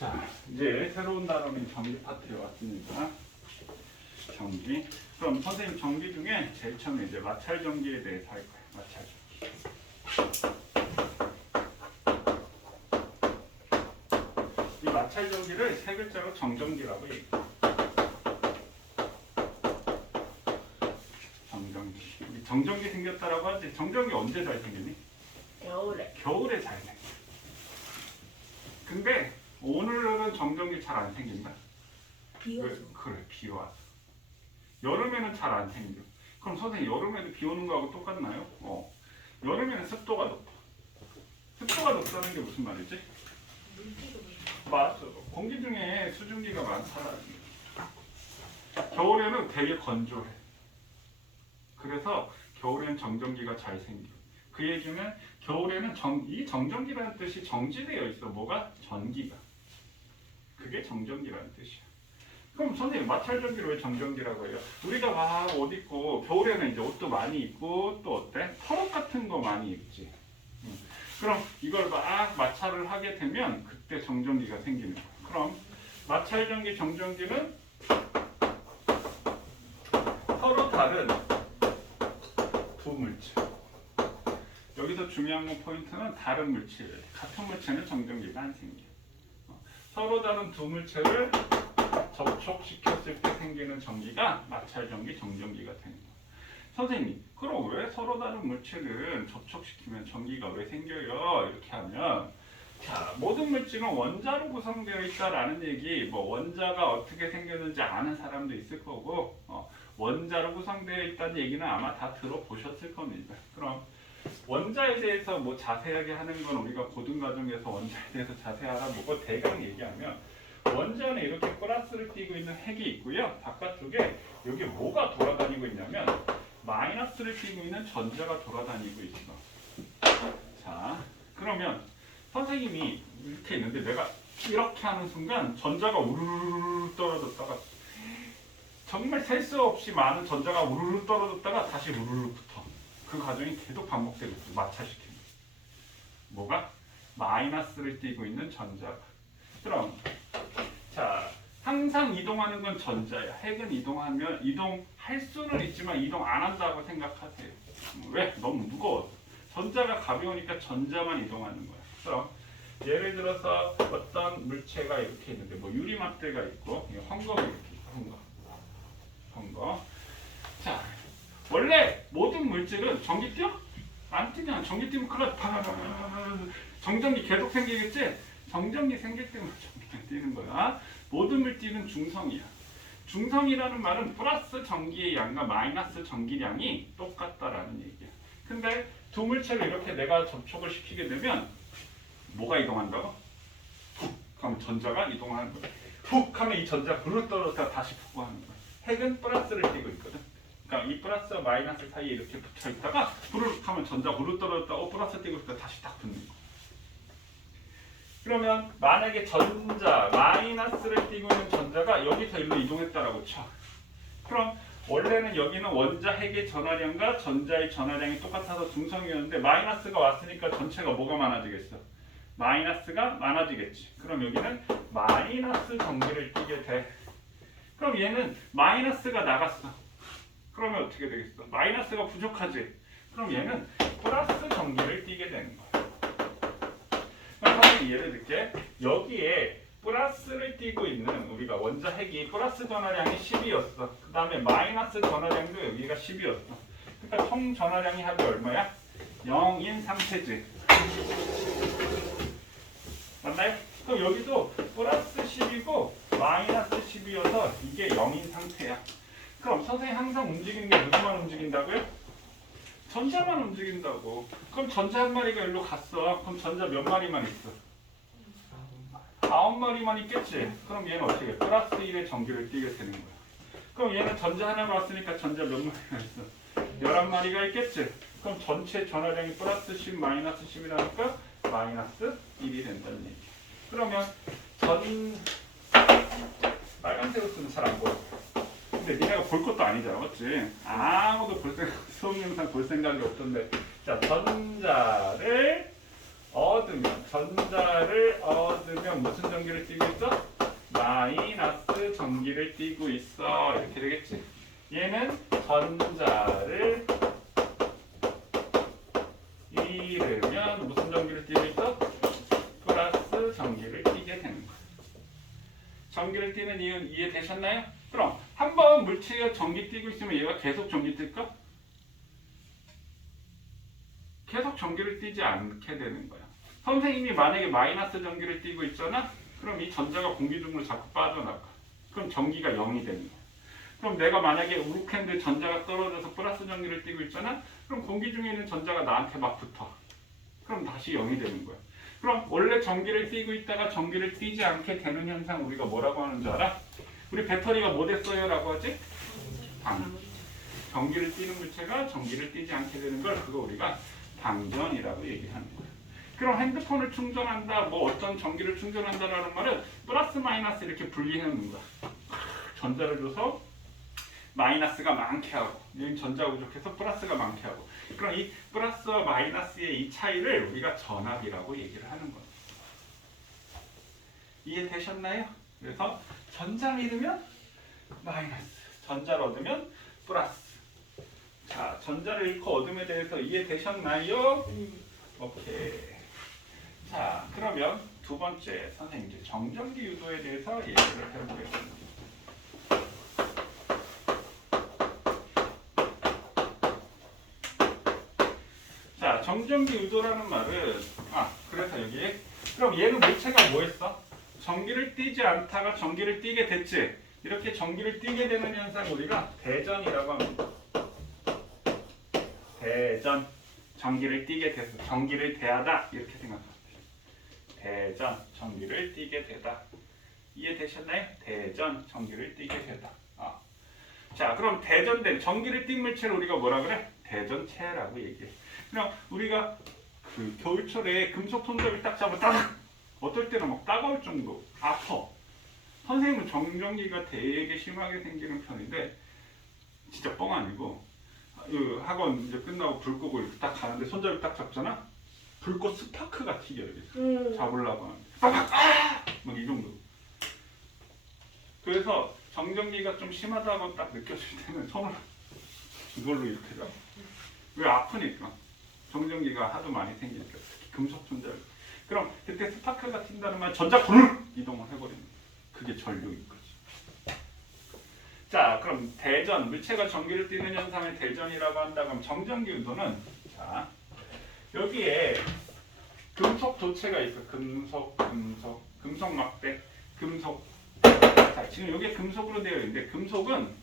자, 이제 새로운 단원인 전기 파트에 왔습니다. 전기. 그럼 선생님 전기 중에 제일 처음에 이제 마찰 전기에 대해서 할 거예요. 마찰 전기. 이 마찰 전기를 세 글자로 정전기라고 얘기해요. 정전기. 우리 정전기 생겼다라고 하지. 정전기 언제 잘 생기니? 겨울에. 겨울에 잘 생겨. 근데 오늘은 정전기 잘 안 생긴다. 비 와서. 그래, 비 와서. 여름에는 잘 안 생겨. 그럼 선생님 여름에도 비 오는 거하고 똑같나요? 여름에는 습도가 높아. 습도가 높다는 게 무슨 말이지? 맞아. 공기 중에 수증기가 많다. 겨울에는 되게 건조해. 그래서 겨울에는 정전기가 잘 생겨. 그 얘기는 겨울에는 이 정전기라는 뜻이 정지되어 있어. 뭐가? 전기가. 그게 정전기라는 뜻이야. 그럼 선생님 마찰전기를 왜 정전기라고 해요? 우리가 막 옷 입고 겨울에는 이제 옷도 많이 입고 또 어때? 털옷 같은 거 많이 입지. 그럼 이걸 막 마찰을 하게 되면 그때 정전기가 생기는 거야. 그럼 마찰전기, 정전기는 서로 다른 두 물질. 여기서 중요한 건 포인트는 다른 물질. 같은 물체는 정전기가 안 생겨. 서로 다른 두 물체를 접촉시켰을 때 생기는 전기가 마찰전기, 정전기가 되는 거예요. 선생님, 그럼 왜 서로 다른 물체를 접촉시키면 전기가 왜 생겨요? 이렇게 하면 자, 모든 물질은 원자로 구성되어 있다라는 얘기, 뭐 원자가 어떻게 생겼는지 아는 사람도 있을 거고 원자로 구성되어 있다는 얘기는 아마 다 들어보셨을 겁니다. 그럼 원자에 대해서 뭐 자세하게 하는 건 우리가 고등과정에서 원자에 대해서 자세히 알아보고 대강 얘기하면 원자는 이렇게 플러스를 띠고 있는 핵이 있고요. 바깥쪽에 여기 뭐가 돌아다니고 있냐면 마이너스를 띠고 있는 전자가 돌아다니고 있어. 자, 그러면 선생님이 이렇게 있는데 내가 이렇게 하는 순간 전자가 우르르 떨어졌다가 정말 셀 수 없이 많은 전자가 우르르 떨어졌다가 다시 우르르 붙어. 그 과정이 계속 반복되고 있어. 마찰시키는. 뭐가? 마이너스를 띠고 있는 전자가. 그럼 자, 항상 이동하는 건 전자야. 핵은 이동할 수는 있지만 이동 안 한다고 생각하세요. 왜? 너무 무거워. 전자가 가벼우니까 전자만 이동하는 거야. 그럼 예를 들어서 어떤 물체가 이렇게 있는데 뭐 유리막대가 있고 헝겊이 이렇게 있고 헝겊. 자, 원래 모든 물질은 전기 띄어? 안 뛰잖아. 전기 뛰면 큰일 나. 정전기 계속 생기겠지? 정전기 생길 때마다 전기가 뛰는 거야. 모든 물질은 중성이야. 중성이라는 말은 플러스 전기의 양과 마이너스 전기량이 똑같다라는 얘기야. 근데 두 물체를 이렇게 내가 접촉을 시키게 되면 뭐가 이동한다고? 훅 하면 전자가 이동하는 거야. 훅 하면 이 전자가 부르르 떨어졌다가 다시 훅 하는 거야. 핵은 플러스를 띠고 있거든. 그러니까 이 플러스와 마이너스 사이에 이렇게 붙어 있다가 부르륵 하면 전자 부르르 떨어졌다가 플러스 띄고 있다가 다시 딱 붙는 거. 그러면 만약에 마이너스를 띄고 있는 전자가 여기서 일로 이동했다라고 쳐. 그럼 원래는 여기는 원자 핵의 전하량과 전자의 전하량이 똑같아서 중성이었는데 마이너스가 왔으니까 전체가 뭐가 많아지겠어? 마이너스가 많아지겠지. 그럼 여기는 마이너스 전기를 띠게 돼. 그럼 얘는 마이너스가 나갔어. 그러면 어떻게 되겠어? 마이너스가 부족하지? 그럼 얘는 플러스 전기를 띠게 되는 거야. 그럼 선생님 예를 들게 여기에 플러스를 띠고 있는 우리가 원자 핵이 플러스 전하량이 10이었어. 그 다음에 마이너스 전하량도 여기가 10이었어. 그러니까 총 전하량이 합이 얼마야? 0인 상태지. 맞나요? 그럼 여기도 플러스 10이고 마이너스 10이어서 이게 0인 상태야. 그럼 선생님 항상 움직이는 게 누구만 움직인다고요? 전자만 움직인다고. 그럼 전자 한 마리가 일로 갔어. 그럼 전자 몇 마리만 있어? 9마리만 있겠지. 그럼 얘는 어떻게 해? 플러스 1의 전기를 띠게 되는 거야. 그럼 얘는 전자 하나가 왔으니까 전자 몇 마리가 있어? 11마리가 있겠지. 그럼 전체 전하량이 플러스 10 마이너스 10이라니까 마이너스 1이 된다는 얘기. 그러면 빨간색으로 쓰면 잘 안 보여. 근데 니네가 볼 것도 아니잖아, 맞지? 아무도 수업 영상 볼 생각이 없던데. 자, 전자를 얻으면 전자를 얻으면 무슨 전기를 띠고 있어? 마이너스 전기를 띠고 있어. 이렇게 되겠지. 얘는 전자를 잃으면 무슨 전기를 띠고 있어? 플러스 전기를 띠게 되는 거야. 전기를 띠는 이유 이해되셨나요? 그럼 한번 물체가 전기 띠고 있으면 얘가 계속 전기 뜰까? 계속 전기를 띠지 않게 되는 거야. 선생님이 만약에 마이너스 전기를 띠고 있잖아? 그럼 이 전자가 공기 중으로 자꾸 빠져나가. 그럼 전기가 0이 되는 거야. 그럼 내가 만약에 우르캔데 전자가 떨어져서 플러스 전기를 띠고 있잖아? 그럼 공기 중에 있는 전자가 나한테 막 붙어. 그럼 다시 0이 되는 거야. 그럼 원래 전기를 띠고 있다가 전기를 띠지 않게 되는 현상 우리가 뭐라고 하는 줄 알아? 우리 배터리가 뭐 됐어요? 라고 하지? 방. 전기를 띠는 물체가 전기를 띠지 않게 되는 걸 그거 우리가 방전이라고 얘기하는 거야. 그럼 핸드폰을 충전한다, 뭐 어떤 전기를 충전한다라는 말은 플러스 마이너스 이렇게 분리해 놓는 거야. 전자를 줘서 마이너스가 많게 하고, 여기 전자가 부족해서 플러스가 많게 하고. 그럼 이 플러스와 마이너스의 이 차이를 우리가 전압이라고 얘기를 하는 거야. 이해되셨나요? 그래서 전자를 잃으면 마이너스, 전자를 얻으면 플러스. 자, 전자를 잃고 얻음에 대해서 이해되셨나요? 오케이. 자, 그러면 두 번째 선생님 이제 정전기 유도에 대해서 얘기를 해보겠습니다. 자, 정전기 유도라는 말은 그래서 여기 그럼 얘는 물체가 뭐였어? 전기를 띠지 않다가 전기를 띠게 됐지. 이렇게 전기를 띠게 되는 현상 우리가 대전이라고 합니다. 대전. 전기를 띠게 돼서 전기를 대하다 이렇게 생각합니다. 대전. 전기를 띠게 되다. 이해되셨나요? 대전. 전기를 띠게 되다. 자, 그럼 대전된 전기를 띈 물체를 우리가 뭐라 그래? 대전체라고 얘기해. 그럼 우리가 그 겨울철에 금속 손잡이 딱 잡아 딱 어떨 때는 막 따가울 정도 아파. 선생님은 정전기가 되게 심하게 생기는 편인데 진짜 뻥 아니고 그 학원 이제 끝나고 불 끄고 이렇게 딱 가는데 손잡이 딱 잡잖아. 불꽃 스파크가 튀겨요. 잡으려고 하는데 막 이 정도. 그래서 정전기가 좀 심하다고 딱 느껴질 때는 손을 이걸로 이렇게 잡아. 왜 아프니까. 정전기가 하도 많이 생기니까 금속 손잡이. 그럼 그때 스파크가 튄다는 말 전자 불 이동을 해버리는 거야. 그게 전류인 거지. 자, 그럼 대전 물체가 전기를 띠는 현상을 대전이라고 한다. 그럼 정전기 유도는 자 여기에 금속 도체가 있어. 금속 막대, 금속. 자, 지금 여기에 금속으로 되어 있는데 금속은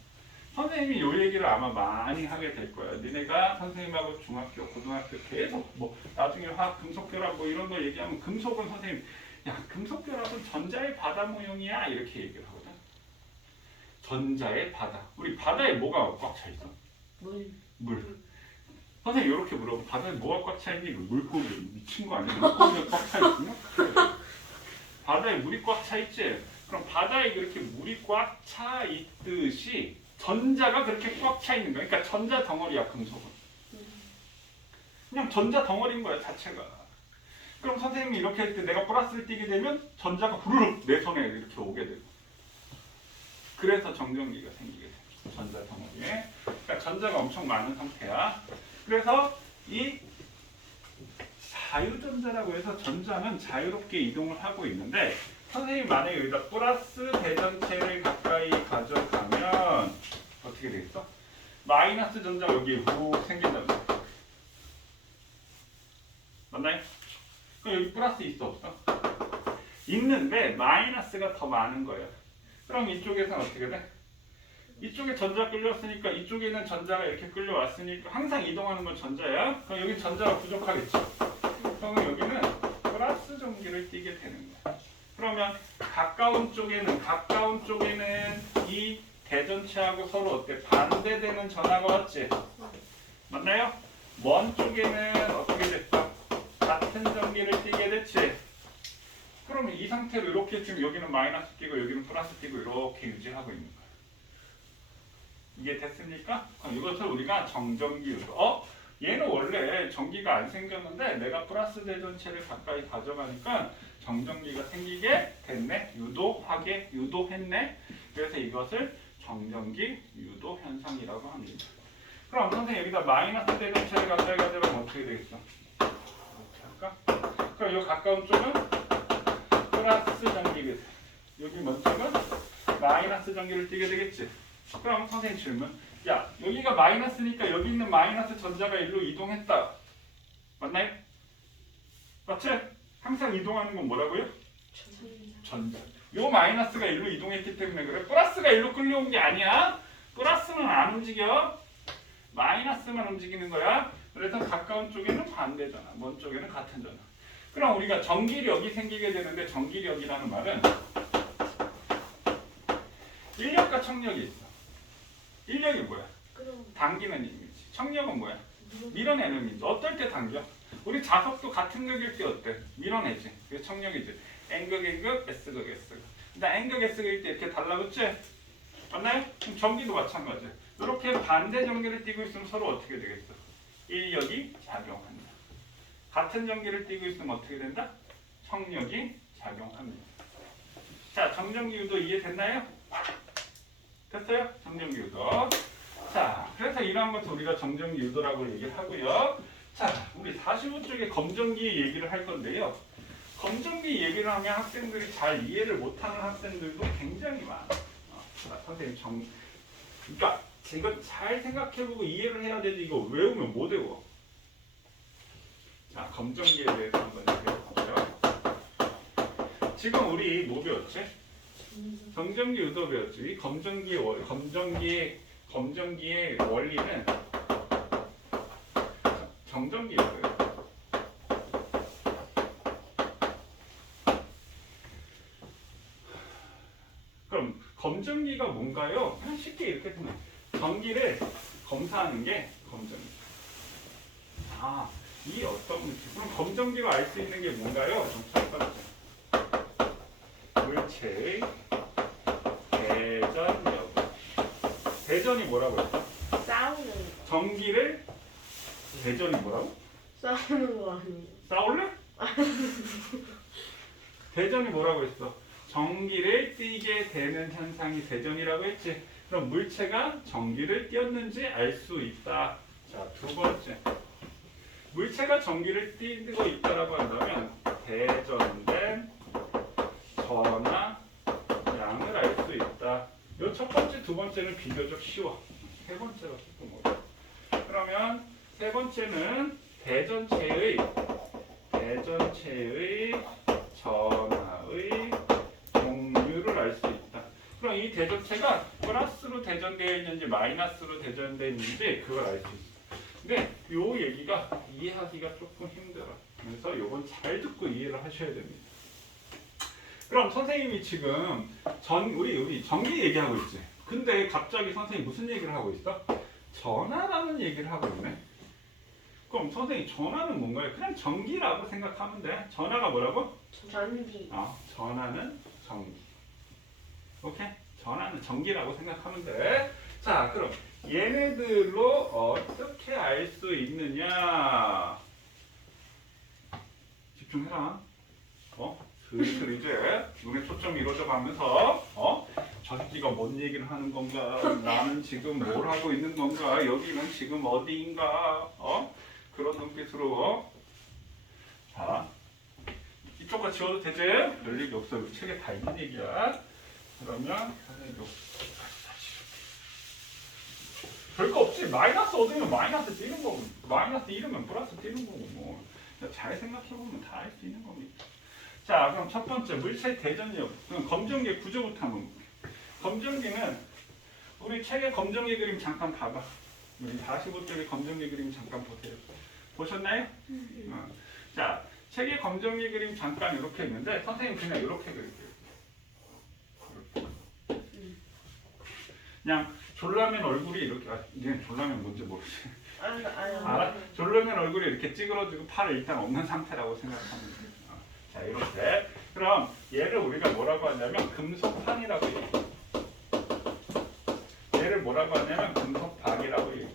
선생님이 요 얘기를 아마 많이 하게 될 거예요. 니네가 선생님하고 중학교, 고등학교 계속 뭐 나중에 화학 금속 결합 뭐 이런 거 얘기하면 금속은 선생님 야 금속 결합은 전자의 바다 모형이야 이렇게 얘기를 하거든. 전자의 바다. 우리 바다에 뭐가 꽉 차 있어? 물. 선생님 이렇게 물어보. 바다에 뭐가 꽉 차 있니? 물고기 미친 거 아니야? 물고기가 꽉 차 있구나. 그래. 바다에 물이 꽉 차 있지. 그럼 바다에 그렇게 물이 꽉 차 있듯이 전자가 그렇게 꽉 차 있는 거야. 그러니까 전자 덩어리야 금속은. 그냥 전자 덩어리인 거야 자체가. 그럼 선생님이 이렇게 할 때 내가 플러스를 띄게 되면 전자가 후루룩 내 손에 이렇게 오게 되고. 그래서 정전기가 생기게 돼. 전자 덩어리에. 그러니까 전자가 엄청 많은 상태야. 그래서 이 자유전자라고 해서 전자는 자유롭게 이동을 하고 있는데 선생님이 만약에 여기다 플러스 대전체를 가까이 가져가면 어떻게 되겠어? 마이너스 전자가 여기에 훅 생긴다는 거야. 맞나요? 그럼 여기 플러스 있어 없어? 있는데 마이너스가 더 많은 거예요. 그럼 이쪽에서는 어떻게 돼? 이쪽에 전자 끌려왔으니까 이쪽에 있는 전자가 이렇게 끌려왔으니까 항상 이동하는 건 전자야. 그럼 여기 전자가 부족하겠죠. 그럼 여기는 플러스 전기를 띠게 되는 거야. 그러면 가까운 쪽에는 이 대전체하고 서로 어때? 반대되는 전하가 왔지? 맞나요? 먼 쪽에는 어떻게 됐어? 같은 전기를 띠게 됐지? 그러면 이 상태로 이렇게 지금 여기는 마이너스 띄고 여기는 플러스 띄고 이렇게 유지하고 있는 거야. 이게 됐습니까? 그럼 이것을 우리가 정전기 유도. 얘는 원래 전기가 안 생겼는데 내가 플러스 대전체를 가까이 가져가니까 정전기가 생기게 됐네. 유도했네. 그래서 이것을 정전기 유도 현상이라고 합니다. 그럼 선생님 여기다 마이너스 대전체를 가까이 가져가면 어떻게 되겠어? 이렇게 할까? 그럼 이 가까운 쪽은 플러스 전기를, 여기 먼 쪽은 마이너스 전기를 띠게 되겠지. 그럼 선생님 질문. 야, 여기가 마이너스니까 여기 있는 마이너스 전자가 일로 이동했다. 맞나요? 맞지? 항상 이동하는 건 뭐라고요? 전자. 요 마이너스가 일로 이동했기 때문에 그래. 플러스가 일로 끌려온 게 아니야. 플러스는 안 움직여. 마이너스만 움직이는 거야. 그래서 가까운 쪽에는 반대잖아. 먼 쪽에는 같은 전화. 그럼 우리가 전기력이 생기게 되는데 전기력이라는 말은 인력과 청력이 있어. 인력이 뭐야? 당기는 힘이지. 청력은 뭐야? 밀어내는 힘이지. 어떨 때 당겨? 우리 자석도 같은 극일 때 어때? 밀어내지. 그게 청력이지. N극, N극, S극, S극. 근데 N극, S극일 때 이렇게 달라붙지? 맞나요? 그럼 전기도 마찬가지. 이렇게 반대 전기를 띠고 있으면 서로 어떻게 되겠어? 인력이 작용한다. 같은 전기를 띠고 있으면 어떻게 된다? 청력이 작용합니다. 자, 정전기 유도 이해됐나요? 됐어요? 정전기 유도. 자, 그래서 이러한 것을 우리가 정전기 유도라고 얘기를 하고요. 자, 우리 45쪽에 검전기 얘기를 할 건데요. 검전기 얘기를 하면 학생들이 잘 이해를 못하는 학생들도 굉장히 많아. 자, 선생님 그러니까 이거 잘 생각해보고 이해를 해야 되지. 이거 외우면 못 외워. 자, 검전기에 대해서 한번 얘기해볼게요. 지금 우리 뭐 배웠지? 정전기 유도 배웠죠. 이 검전기의 원리는 정전기였어요. 그럼 검전기가 뭔가요? 그냥 쉽게 이렇게 보면 전기를 검사하는 게 검전기. 아, 이 어떤 물질? 그럼 검전기가 알 수 있는 게 뭔가요? 첫 번째. 물체의 대전 여부. 대전이 뭐라고 했어? 싸우는 거. 전기를 대전이 뭐라고? 싸우는 거 아니에요? 싸울래? 대전이 뭐라고 했어? 전기를 띠게 되는 현상이 대전이라고 했지. 그럼 물체가 전기를 띄었는지 알 수 있다. 자, 두 번째. 물체가 전기를 띠고 있다라고 한다면 대전된 전하 양을 알 수 있다. 요 첫 번째, 두 번째는 비교적 쉬워. 세 번째가 조금 어려워. 그러면 세 번째는 대전체의 전하의 종류를 알 수 있다. 그럼 이 대전체가 플러스로 대전되어 있는지 마이너스로 되어 있는지 그걸 알 수 있어. 근데 요 얘기가 이해하기가 조금 힘들어. 그래서 요건 잘 듣고 이해를 하셔야 됩니다. 그럼 선생님이 지금 우리 전기 얘기하고 있지. 근데 갑자기 선생님 무슨 얘기를 하고 있어? 전하라는 얘기를 하고 있네. 그럼 선생님 전하는 뭔가요? 그냥 전기라고 생각하면 돼. 전하가 뭐라고? 전기. 전하는 전기. 오케이? 전하는 전기라고 생각하면 돼. 자, 그럼 얘네들로 어떻게 알 수 있느냐? 집중해라. 슬슬 이제 눈에 초점이 이루어져 가면서 저 새끼가 뭔 얘기를 하는 건가? 나는 지금 뭘 하고 있는 건가? 여기는 지금 어디인가? 그런 눈빛으로 자, 이쪽과 지워도 되지? 별 얘기 없어. 이 책에 다 있는 얘기야. 그러면 별거 없지. 마이너스 얻으면 마이너스 띄는 거고, 마이너스 1이면 플러스 띄는 거고, 뭐. 잘 생각해보면 다 알 수 있는 겁니다. 자, 그럼 첫 번째 물체 대전력. 그럼 검전기의 구조부터 한번 볼게요. 검전기는 우리 책의 검전기 그림 잠깐 봐봐. 우리 45쪽의 검전기 그림 잠깐 보세요. 보셨나요? 자, 책의 검전기 그림 잠깐 이렇게 있는데 선생님 그냥 이렇게 그릴게요. 그냥 졸라맨 얼굴이 이렇게, 이제 졸라맨 뭔지 모르지. 알아? 졸라맨 얼굴이 이렇게 찌그러지고 팔을 일단 없는 상태라고 생각하면 돼요. 자, 이렇게. 그럼 얘를 우리가 뭐라고 하냐면 금속판이라고 얘기해. 얘를 뭐라고 하냐면 금속박이라고 얘기해.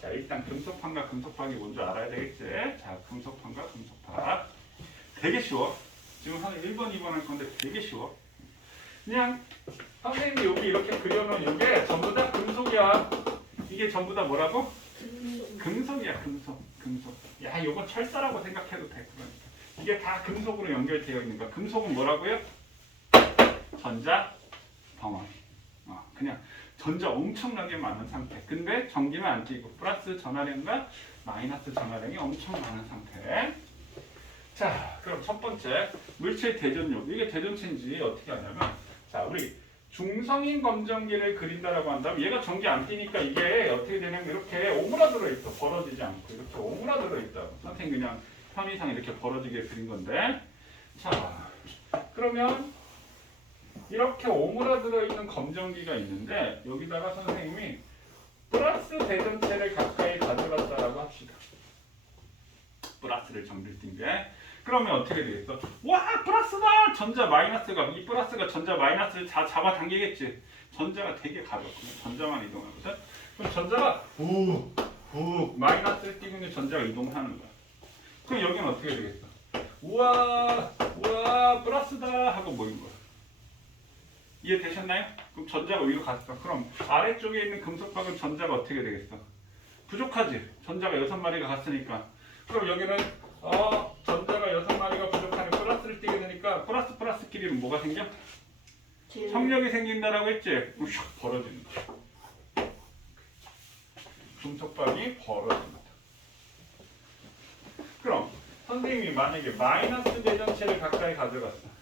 자, 일단 일단 금속판과 금속박이 뭔지 알아야 되겠지? 자, 금속판과 금속박. 되게 쉬워. 지금 한 1번, 2번 할 건데 되게 쉬워. 그냥 선생님이 여기 이렇게 그려놓은 이게 전부 다 금속이야. 이게 전부 다 뭐라고? 금속이야, 금속. 야, 이거 철사라고 생각해도 돼. 그러니까. 이게 다 금속으로 연결되어 있는 거야. 금속은 뭐라고요? 전자 덩어리. 그냥 전자 엄청나게 많은 상태. 근데 전기는 안 띄고 플러스 전하량과 마이너스 전하량이 엄청 많은 상태. 자, 그럼 첫 번째 물질 대전력. 이게 대전체인지 어떻게 하냐면, 자, 우리 중성인 검정기를 그린다라고 한다면 얘가 전기 안 띄니까 이게 어떻게 되냐면 이렇게 오므라들어 있어. 벌어지지 않고 이렇게 오므라들어 있다고. 선생님 그냥 편의상 이렇게 벌어지게 그린 건데. 자, 그러면 이렇게 오므라들어 있는 검정기가 있는데 여기다가 선생님이 플러스 대전체를 가까이 가져갔다라고 합시다. 플러스를 정글 띈 게. 그러면 어떻게 되겠어? 와, 플러스다! 전자 마이너스가, 이 플러스가 전자 마이너스를 다 잡아당기겠지. 전자가 되게 가볍고 전자만 이동하거든. 그럼 전자가 마이너스를 띄고 있는 전자가 이동하는 거야. 그럼 여기는 어떻게 되겠어? 우와 플러스다 하고 모인 거야. 이해되셨나요? 그럼 전자가 위로 갔어. 그럼 아래쪽에 있는 금속박은 전자가 어떻게 되겠어? 부족하지? 전자가 6마리가 갔으니까. 그럼 여기는 전자가 6마리가 부족하니 플러스를 띄게 되니까 플러스끼리는 뭐가 생겨? 성력이 생긴다라고 했지? 슉 벌어지는 거야. 금속박이 벌어집니다. 그럼 선생님이 만약에 마이너스 대전체를 가까이 가져갔어.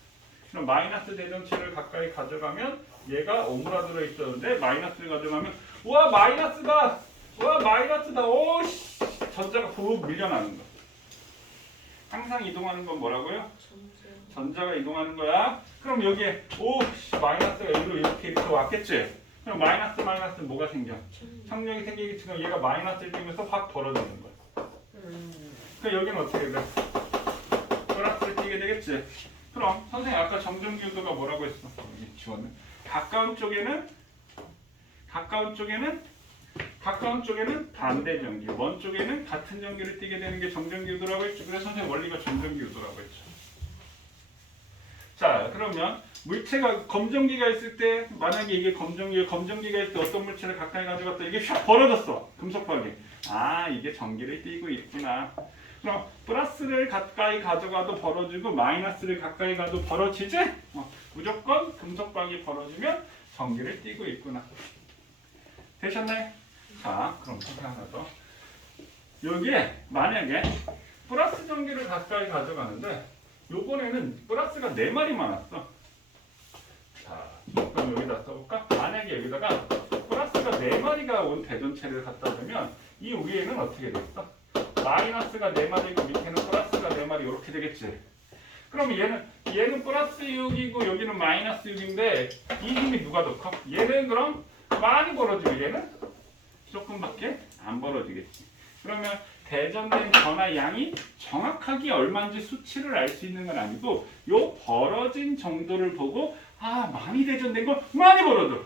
그럼 마이너스 대전체를 가까이 가져가면 얘가 오므라들어 있었는데 마이너스를 가져가면 우와 마이너스다! 우와 마이너스다! 오씨! 전자가 훅 밀려나는 거야. 항상 이동하는 건 뭐라고요? 전자가 이동하는 거야. 그럼 여기에 마이너스가 이렇게 왔겠지? 그럼 마이너스 뭐가 생겨? 성력이 생기겠지. 그럼 얘가 마이너스를 띄면서 확 벌어지는 거야. 그럼 여기는 어떻게 돼? 플러스를 띄게 되겠지? 그럼 선생님 아까 정전기유도가 뭐라고 했어? 여기 지웠네. 가까운 쪽에는 반대 전기, 먼 쪽에는 같은 전기를 띄게 되는 게 정전기유도라고 했죠. 그래서 선생님 원리가 정전기유도라고 했죠. 자, 그러면 물체가 검정기가 있을 때 만약에 이게 검정기가 있을 때 어떤 물체를 가까이 가져갔다 이게 샥 벌어졌어. 금속박이. 아, 이게 전기를 띄고 있구나. 그럼 플러스를 가까이 가져가도 벌어지고 마이너스를 가까이 가도 벌어지지? 무조건 금속박이 벌어지면 전기를 띄고 있구나. 되셨나요? 자, 그럼 하나 더. 여기에 만약에 플러스 전기를 가까이 가져가는데 요번에는 플러스가 4마리 많았어. 자, 그럼 여기다 써볼까? 만약에 여기다가 플러스가 4마리가 온 대전체를 갖다 대면 이 위에는 어떻게 되겠어? 마이너스가 4마리고 밑에는 플러스가 4마리 이렇게 되겠지. 그럼 얘는 플러스 6이고 여기는 마이너스 6인데 이 힘이 누가 더 커? 얘는 그럼 많이 벌어지고 얘는 조금밖에 안 벌어지겠지. 그러면 대전된 전하 양이 정확하게 얼마인지 수치를 알 수 있는 건 아니고 요 벌어진 정도를 보고 많이 대전된 건 많이 벌어져.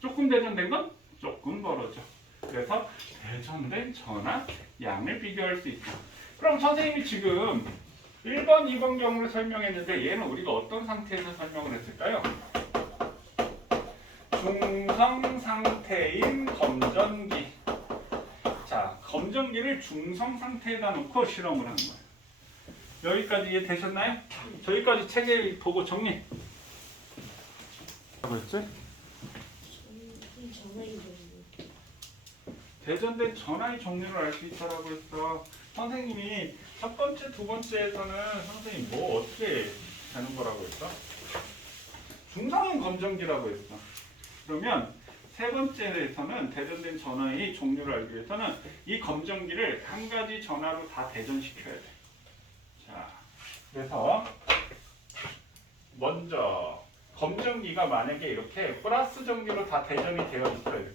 조금 대전된 건 조금 벌어져. 그래서 대전된 전하 양을 비교할 수 있다. 그럼 선생님이 지금 1번, 2번 경우를 설명했는데 얘는 우리가 어떤 상태에서 설명을 했을까요? 중성 상태인 검전기. 자, 검전기를 중성 상태에다 놓고 실험을 하는 거예요. 여기까지 이해되셨나요? 저기까지 책에 보고 정리. 뭐였지? 대전된 전하의 종류를 알 수 있다라고 했어. 선생님이 첫 번째, 두 번째에서는 선생님 뭐 어떻게 되는 거라고 했어? 중성인 검전기라고 했어. 그러면 세 번째에서는 대전된 전하의 종류를 알기 위해서는 이 검전기를 한 가지 전하로 다 대전시켜야 돼. 자, 그래서 먼저 검전기가 만약에 이렇게 플러스 전기로 다 대전이 되어 있어야 돼.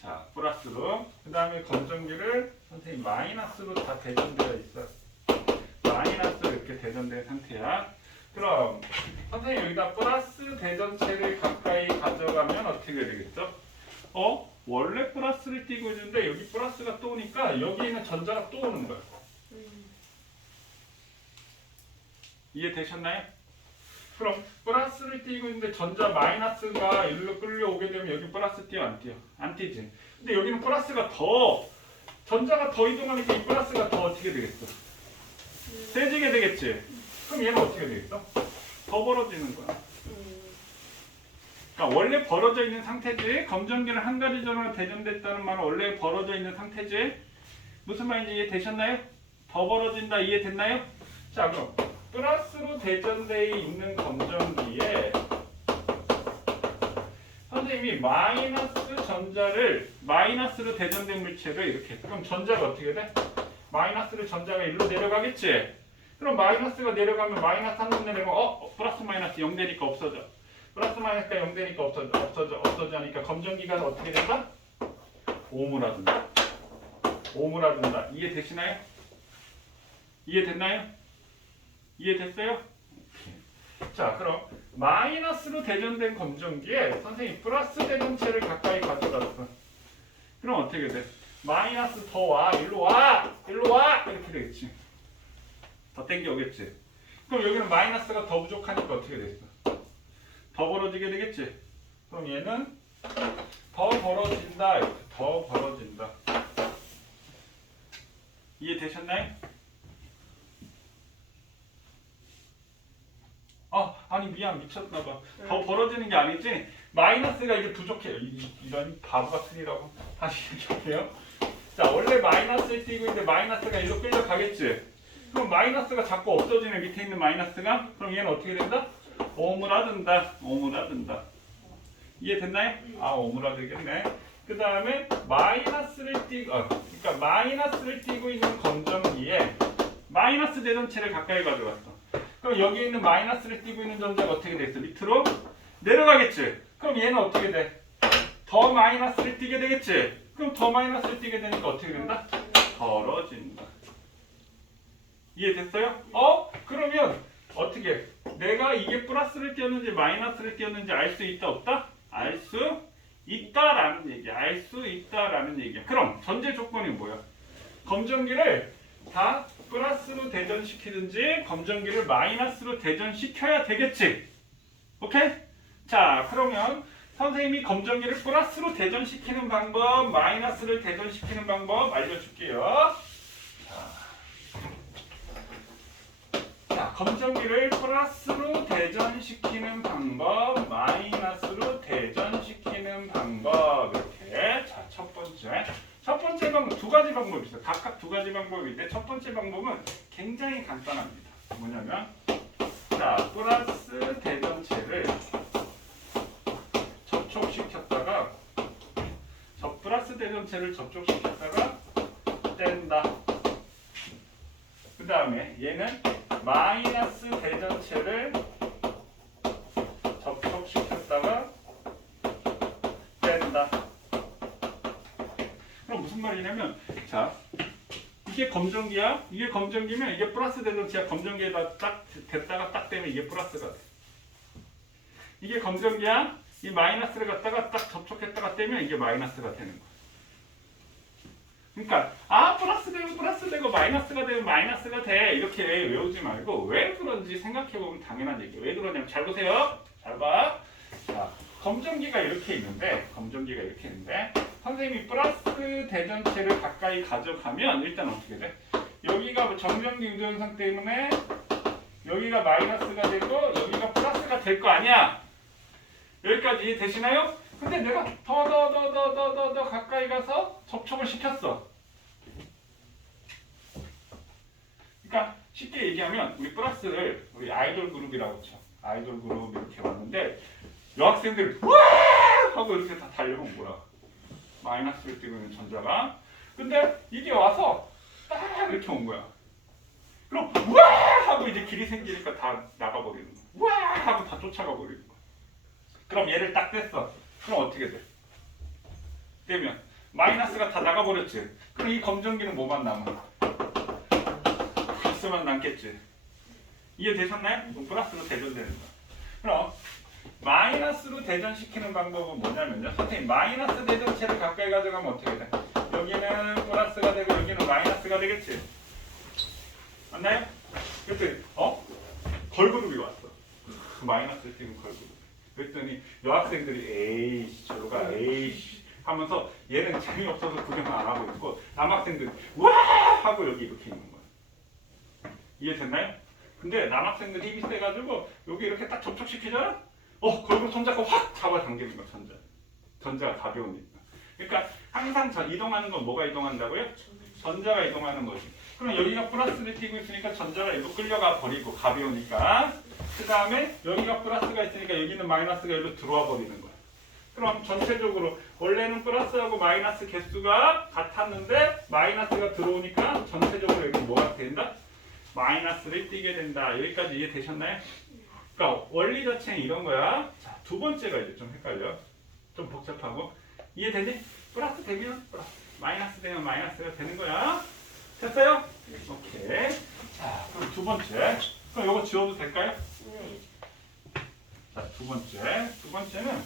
자, 플러스로. 그 다음에 검전기를 선생님 마이너스로 다 대전되어 있어. 마이너스로 이렇게 대전된 상태야. 그럼 선생님 여기다 플러스 대전체를 가까이 가져가면 어떻게 되겠죠? 원래 플러스를 띄고 있는데 여기 플러스가 또 오니까 여기 있는 전자가 또 오는 거야. 이해되셨나요? 그럼 플러스를 띄고 있는데 전자 마이너스가 일로 끌려오게 되면 여기 플러스 띄어 안 띄어? 안 띄지. 근데 여기는 플러스가 더 전자가 더 이동하니까 이 플러스가 더 어떻게 되겠어? 세지게 되겠지. 그럼 얘는 어떻게 되겠어? 더 벌어지는 거야. 그러니까 원래 벌어져 있는 상태지. 검정기는 한 가지 전으로 대전됐다는 말은 원래 벌어져 있는 상태지. 무슨 말인지 이해되셨나요? 더 벌어진다 이해됐나요? 자 그럼 플러스로 대전되어 있는 검정기에 선생님이 마이너스 전자를 마이너스로 대전된 물체를 이렇게 그럼 전자가 어떻게 돼? 마이너스로 전자가 일로 내려가겠지? 그럼 마이너스가 내려가면 마이너스 한 번 내려가면 플러스 마이너스 0 되니까 없어져. 플러스 마이너스가 0 되니까 없어져 하니까 검정기가 어떻게 된다? 오므라든다. 오므라든다. 이해되시나요? 이해됐나요? 이해됐어요? 자 그럼 마이너스로 대전된 검정기에 선생님 플러스 대전체를 가까이 가져갔어. 그럼 어떻게 돼? 마이너스 더 와, 일로 와, 일로 와 이렇게 되겠지. 더 땡겨 오겠지. 그럼 여기는 마이너스가 더 부족하니까 어떻게 됐어? 더 벌어지게 되겠지. 그럼 얘는 더 벌어진다, 이렇게 더 벌어진다. 이해되셨나요? 아니 미안 미쳤나봐. 더 벌어지는 게 아니지. 마이너스가 이제 부족해요. 이런 바보 같은 이라고 다시 얘기할게요. 자 원래 마이너스에 띄고 있는데 마이너스가 일로 끌려가겠지. 그럼 마이너스가 자꾸 없어지네. 밑에 있는 마이너스가. 그럼 얘는 어떻게 된다? 오므라든다. 오므라든다. 이해됐나요? 오므라들겠네. 그 다음에 마이너스를 그러니까 마이너스를 띄고 있는 검정기에 마이너스 대전체를 가까이 가져갔어. 그럼 여기 있는 마이너스를 띄고 있는 전자가 어떻게 됐어? 밑으로 내려가겠지. 그럼 얘는 어떻게 돼? 더 마이너스를 띄게 되겠지. 그럼 더 마이너스를 띄게 되니까 어떻게 된다? 벌어진다. 이해됐어요? 그러면 어떻게? 내가 이게 플러스를 띄었는지 마이너스를 띄었는지 알 수 있다 없다? 알 수 있다라는 얘기야. 알 수 있다라는 얘기야. 그럼 전제 조건이 뭐야? 검정기를 다 플러스로 대전시키든지 검정기를 마이너스로 대전시켜야 되겠지. 오케이? 자 그러면 선생님이 검정기를 플러스로 대전시키는 방법, 마이너스를 대전시키는 방법 알려줄게요. 자, 검정기를 플러스로 대전시키는 방법, 마이너스로 대전시키는 방법 이렇게. 자, 첫 번째 방법 두 가지 방법이 있어요. 각각 두 가지 방법인데 첫 번째 방법은 굉장히 간단합니다. 뭐냐면 자, 플러스 대전체를 접촉시켰다가 플러스 대전체를 접촉시켰다가 뗀다. 그 다음에 얘는 마이너스 대전체를 접촉시켰다가 뗀다. 그럼 무슨 말이냐면 자 이게 검정기야. 이게 검정기면 이게 플러스 대전체야. 검정기에다 딱 됐다가 딱 되면 이게 플러스가 돼. 이게 검정기야. 이 마이너스를 갖다가 딱 접촉했다가 떼면 이게 마이너스가 되는 거야. 그러니까 플러스 되면 플러스 되고 마이너스가 되면 마이너스가 돼. 이렇게 외우지 말고 왜 그런지 생각해보면 당연한 얘기예요. 왜 그러냐면 잘 보세요. 잘 봐. 자, 검정기가 이렇게 있는데 선생님이 플러스 대전체를 가까이 가져가면 일단 어떻게 돼? 여기가 정전기 유도현상 때문에 여기가 마이너스가 되고 여기가 플러스가 될 거 아니야. 여기까지 이해되시나요? 근데 내가 더 가까이 가서 접촉을 시켰어. 그러니까 쉽게 얘기하면 우리 플러스를 우리 아이돌 그룹이라고 쳐. 아이돌 그룹 이렇게 왔는데 여학생들 와 하고 이렇게 다 달려온 거야. 마이너스를 띄고 있는 전자가. 근데 이게 와서 딱 이렇게 온 거야. 그럼 와 하고 이제 길이 생기니까 다 나가버리는 거야. 와 하고 다 쫓아가 버리는 거야. 그럼 얘를 딱 뗐어. 그럼 어떻게 돼? 떼면 마이너스가 다 나가버렸지. 그럼 이 검정기는 뭐만 남아? 플러스만 남겠지. 이해되셨나요? 그럼 플러스로 대전되는 거야. 그럼 마이너스로 대전시키는 방법은 뭐냐면요. 선생님 마이너스 대전체를 가까이 가져가면 어떻게 돼? 여기는 플러스가 되고 여기는 마이너스가 되겠지. 맞나요? 그때 걸그룹이 왔어. 그 마이너스를 띄운 걸그룹. 그랬더니 여학생들이 에이씨 저로 가 에이씨 하면서 얘는 재미없어서 구경 안 하고 있고 남학생들이 와 하고 여기 이렇게 있는 거야. 이해됐나요? 근데 남학생들 힘이 세가지고 여기 이렇게 딱 접촉시키잖아? 걸그룹 손잡고 확 잡아당기는 거야 전자. 전자가 가벼우니까. 그러니까 항상 이동하는 건 뭐가 이동한다고요? 전자가 이동하는 거지. 그럼 여기가 플러스를 띄고 있으니까 전자가 일로 끌려가 버리고 가벼우니까 그 다음에 여기가 플러스가 있으니까 여기는 마이너스가 일로 들어와 버리는 거야. 그럼 전체적으로 원래는 플러스하고 마이너스 개수가 같았는데 마이너스가 들어오니까 전체적으로 여기 뭐가 된다? 마이너스를 띄게 된다. 여기까지 이해되셨나요? 그러니까 원리 자체는 이런 거야. 자, 두 번째가 이제 좀 헷갈려. 좀 복잡하고. 이해되지? 플러스 되면 플러스, 마이너스 되면 마이너스가 되는 거야. 됐어요? 오케이. 자, 그럼 두 번째. 그럼 이거 지워도 될까요? 네. 자, 두 번째. 두 번째는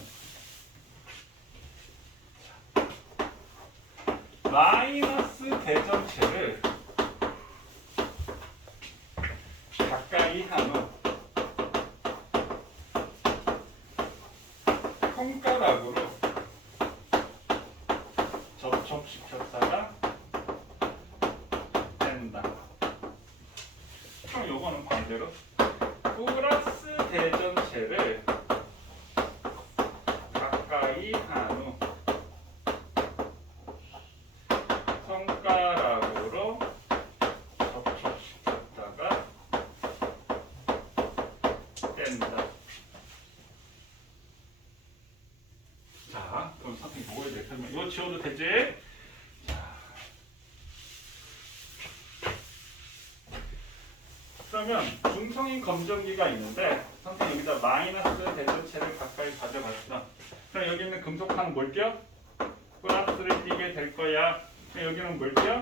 마이너스 대전체를 가까이 한 후 손가락으로 접촉시켰다가 뺀다. 그럼 요거는 반대로 플러스 대전체를 가까이 한 후 손가락으로 접촉시켰다가 뺀다. 자, 그럼 선생님 뭐에 대해 설명. 이거 지워도 되지? 자. 그러면 중성인 검정기가 있는데 선생님 여기다 마이너스 대전체를 가까이 가져갔어. 그럼 여기 있는 금속판은 뭘 띄어? 플러스를 띄게 될 거야. 그럼 여기는 뭘 띄어?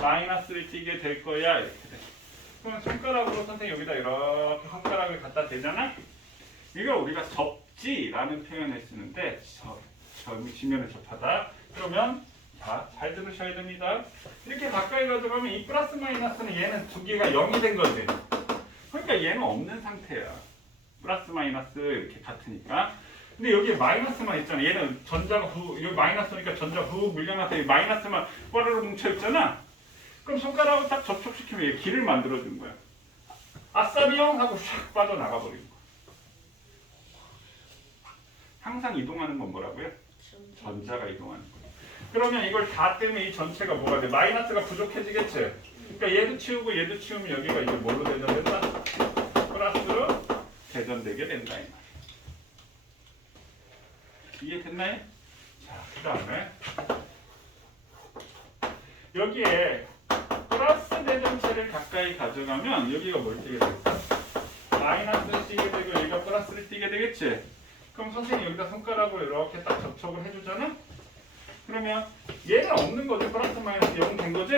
마이너스를 띄게 될 거야. 이렇게 돼. 그러면 손가락으로 선생님 여기다 이렇게 손가락을 갖다 대잖아? 이걸 우리가 접지라는 표현을 쓰는데 지면에 접하다. 그러면 자, 잘 들으셔야 됩니다. 이렇게 가까이 가져가면 이 플러스 마이너스는 얘는 두 개가 0이 된 거지. 그러니까 얘는 없는 상태야. 플러스 마이너스 이렇게 같으니까. 근데 여기에 마이너스만 있잖아. 얘는 전자가 여기 마이너스니까 전자가 물려놔서 마이너스만 꽈르르 뭉쳐있잖아. 그럼 손가락을 딱 접촉시키면 얘 길을 만들어준 거야. 아싸비용 하고 샥 빠져나가 버리는 거야. 항상 이동하는 건 뭐라고요? 전자가 이동하는 거야. 그러면 이걸 다 떼면 이 전체가 뭐가 돼? 마이너스가 부족해지겠지? 그러니까 얘도 치우고 얘도 치우면 여기가 이제 뭘로 대전된다? 플러스로 대전되게 된다. 이 말이야. 이해됐나요? 자, 그 다음에 여기에 플러스 대전체를 가까이 가져가면 여기가 뭘 띄게 될까? 마이너스를 띄게 되고 여기가 플러스를 띄게 되겠지? 그럼 선생님이 여기다 손가락으로 이렇게 딱 접촉을 해주잖아? 그러면 얘는 없는 거지. 플러스 마이너스 0 된 거지?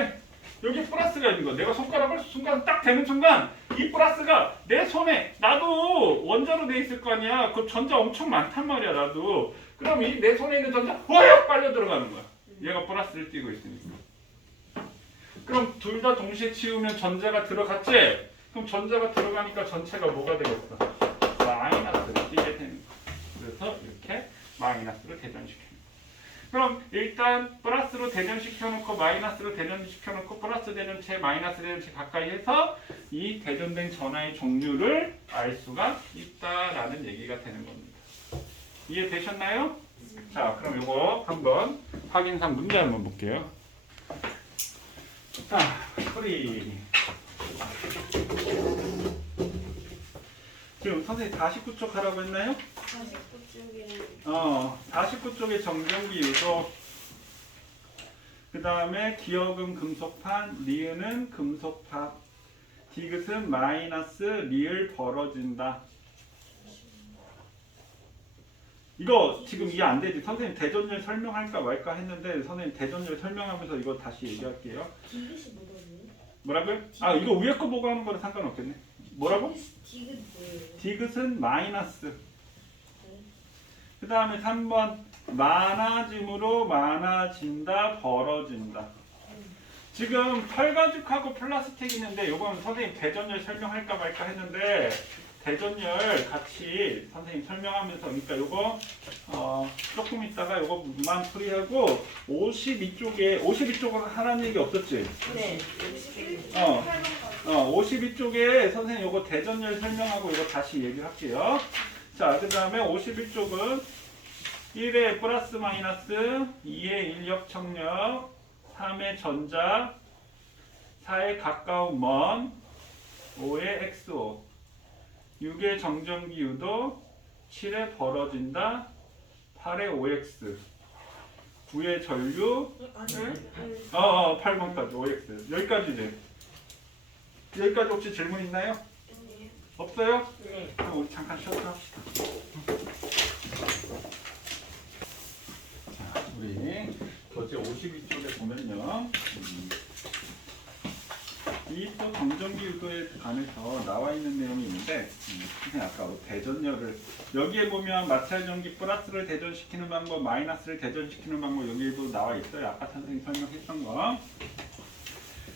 여기 플러스가 있는 거. 내가 손가락을 순간 딱 대는 순간 이 플러스가 내 손에 나도 원자로 돼 있을 거 아니야. 그 전자 엄청 많단 말이야 나도. 그럼 이 내 손에 있는 전자 확 빨려 들어가는 거야. 얘가 플러스를 띄고 있으니까. 그럼 둘 다 동시에 치우면 전자가 들어갔지? 그럼 전자가 들어가니까 전체가 뭐가 되겠어? 마이너스를 띄게 되는 거야. 그래서 이렇게 마이너스를 대전시키는 거야. 그럼 일단 플러스로 대전시켜놓고 마이너스로 대전시켜놓고 플러스 대전체 마이너스 대전체 가까이 해서 이 대전된 전하의 종류를 알 수가 있다라는 얘기가 되는 겁니다. 이해되셨나요? 자, 그럼 이거 한번 확인상 문제 한번 볼게요. 자, 소리. 지금 선생님 49쪽 하라고 했나요? 49쪽에 49쪽에 정전기 요소, 그 다음에 기역은 금속판, 리은은 금속판, 디귿은 마이너스, 리을 벌어진다. 이거 지금 이해 안 되지? 선생님 대전율 설명할까 말까 했는데 선생님 대전율 설명하면서 이거 다시 얘기할게요. 디귿이 뭐거든요? 뭐라고요? 아, 이거 위에 거 보고 하는 거는 상관없겠네. 뭐라고? 디귿 뭐예요? 디귿은 마이너스. 그 다음에 3번 많아짐으로 많아진다, 벌어진다. 지금 털가죽하고 플라스틱 있는데 요건 선생님 대전열 설명할까 말까 했는데 대전열 같이 선생님 설명하면서 그러니까 요거 조금 있다가 요거만 풀이하고 52쪽은 하라는 얘기 없었지? 네. 52쪽에 선생님 요거 대전열 설명하고 요거 다시 얘기를 할게요. 자, 그 다음에 51쪽은 1의 플러스 마이너스, 2의 인력 청력, 3의 전자, 4의 가까운 먼, 5의 XO, 6의 정전기 유도, 7의 벌어진다, 8의 OX, 9의 전류, 8번까지 OX. 여기까지지. 여기까지 혹시 질문 있나요? 없어요? 네. 그럼 우리 잠깐 쉬었다 합시다. 자, 우리 어제 52쪽에 보면요. 이 또 정전기 유도에 관해서 나와 있는 내용이 있는데 선생님 아까 대전열을 여기에 보면 마찰 전기 플러스를 대전시키는 방법, 마이너스를 대전시키는 방법 여기에도 나와 있어요. 아까 선생님 설명했던 거.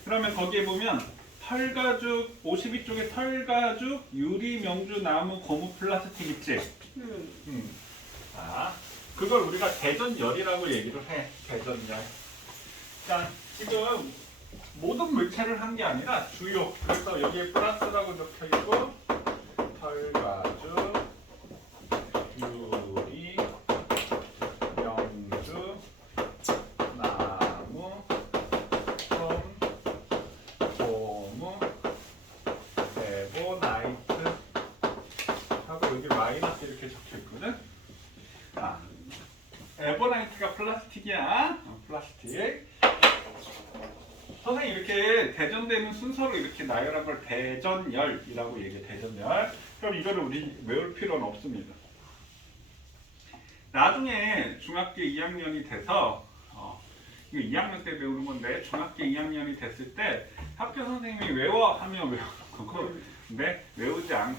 그러면 거기에 보면 털가죽 52쪽에 털가죽, 유리, 명주, 나무, 고무, 플라스틱 있지? 자, 그걸 우리가 대전열이라고 얘기를 해. 대전열. 자, 지금 모든 물체를 한 게 아니라 주요. 그래서 여기에 플러스라고 적혀 있고 털가죽, 유리, 명주, 나무, 솜, 고무, 에보나이트 하고 여기 마이너스 이렇게 적혀 있거든. 아, 에보나이트가 플라스틱이야. 플라스틱. 선생님 이렇게 대전되는 순서로 이렇게 나열한 걸 대전열이라고 얘기해. 대전열. 그럼 이거를 우리 외울 필요는 없습니다. 나중에 중학교 2학년이 돼서 이거 2학년 때 배우는 건데 중학교 2학년이 됐을 때 학교 선생님이 외워 하면 외우는 거고 근데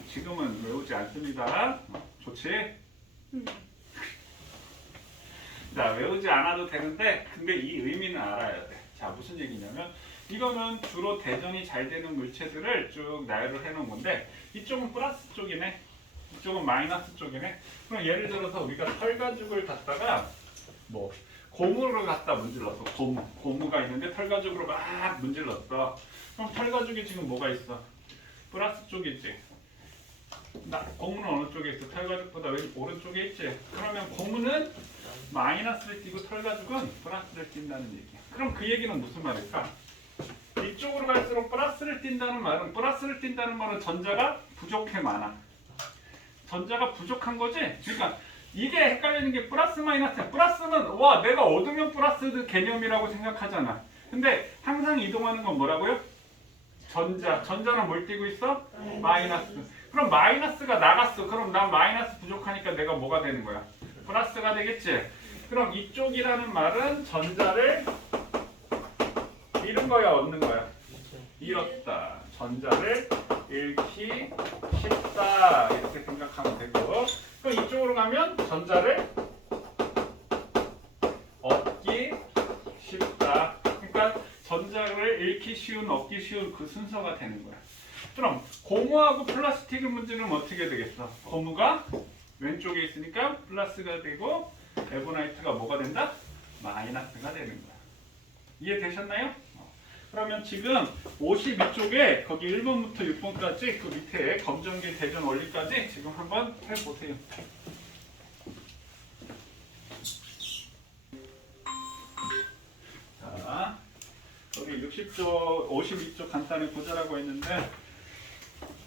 지금은 외우지 않습니다. 좋지? 자, 외우지 않아도 되는데 근데 이 의미는 알아야 돼. 자, 무슨 얘기냐면 이거는 주로 대전이 잘 되는 물체들을 쭉 나열을 해놓은 건데 이쪽은 플러스 쪽이네, 이쪽은 마이너스 쪽이네. 그럼 예를 들어서 우리가 털가죽을 갖다가 뭐 고무를 갖다 문질렀어. 고무가 있는데 털가죽으로 막 문질렀어. 그럼 털가죽이 지금 뭐가 있어? 플러스 쪽에 있지. 고무는 어느 쪽에 있어? 털가죽보다 오른쪽에 있지. 그러면 고무는 마이너스를 띄고 털가죽은 플러스를 띈다는 얘기야. 그럼 그 얘기는 무슨 말일까? 이쪽으로 갈수록 플러스를 띈다는 말은 전자가 부족해 많아. 전자가 부족한 거지? 그러니까 이게 헷갈리는 게 플러스 마이너스야. 플러스는 와 내가 얻으면 플러스 개념이라고 생각하잖아. 근데 항상 이동하는 건 뭐라고요? 전자는 뭘 띄고 있어? 마이너스. 그럼 마이너스가 나갔어. 그럼 난 마이너스 부족하니까 내가 뭐가 되는 거야? 플러스가 되겠지? 그럼 이쪽이라는 말은 전자를 잃은 거야, 얻는 거야? 잃었다. 전자를 잃기 쉽다. 이렇게 생각하면 되고. 그럼 이쪽으로 가면 전자를 얻기 쉽다. 그러니까 전자를 잃기 쉬운, 얻기 쉬운 그 순서가 되는 거야. 그럼 고무하고 플라스틱을 문제는 어떻게 되겠어? 고무가 왼쪽에 있으니까 플러스가 되고 에보나이트가 뭐가 된다? 마이너스가 되는 거야. 이해되셨나요? 그러면 지금 52쪽에 거기 1번부터 6번까지 그 밑에 검정기 대전 원리까지 지금 한번 해보세요. 자, 여기 60쪽, 52쪽 간단히 보자라고 했는데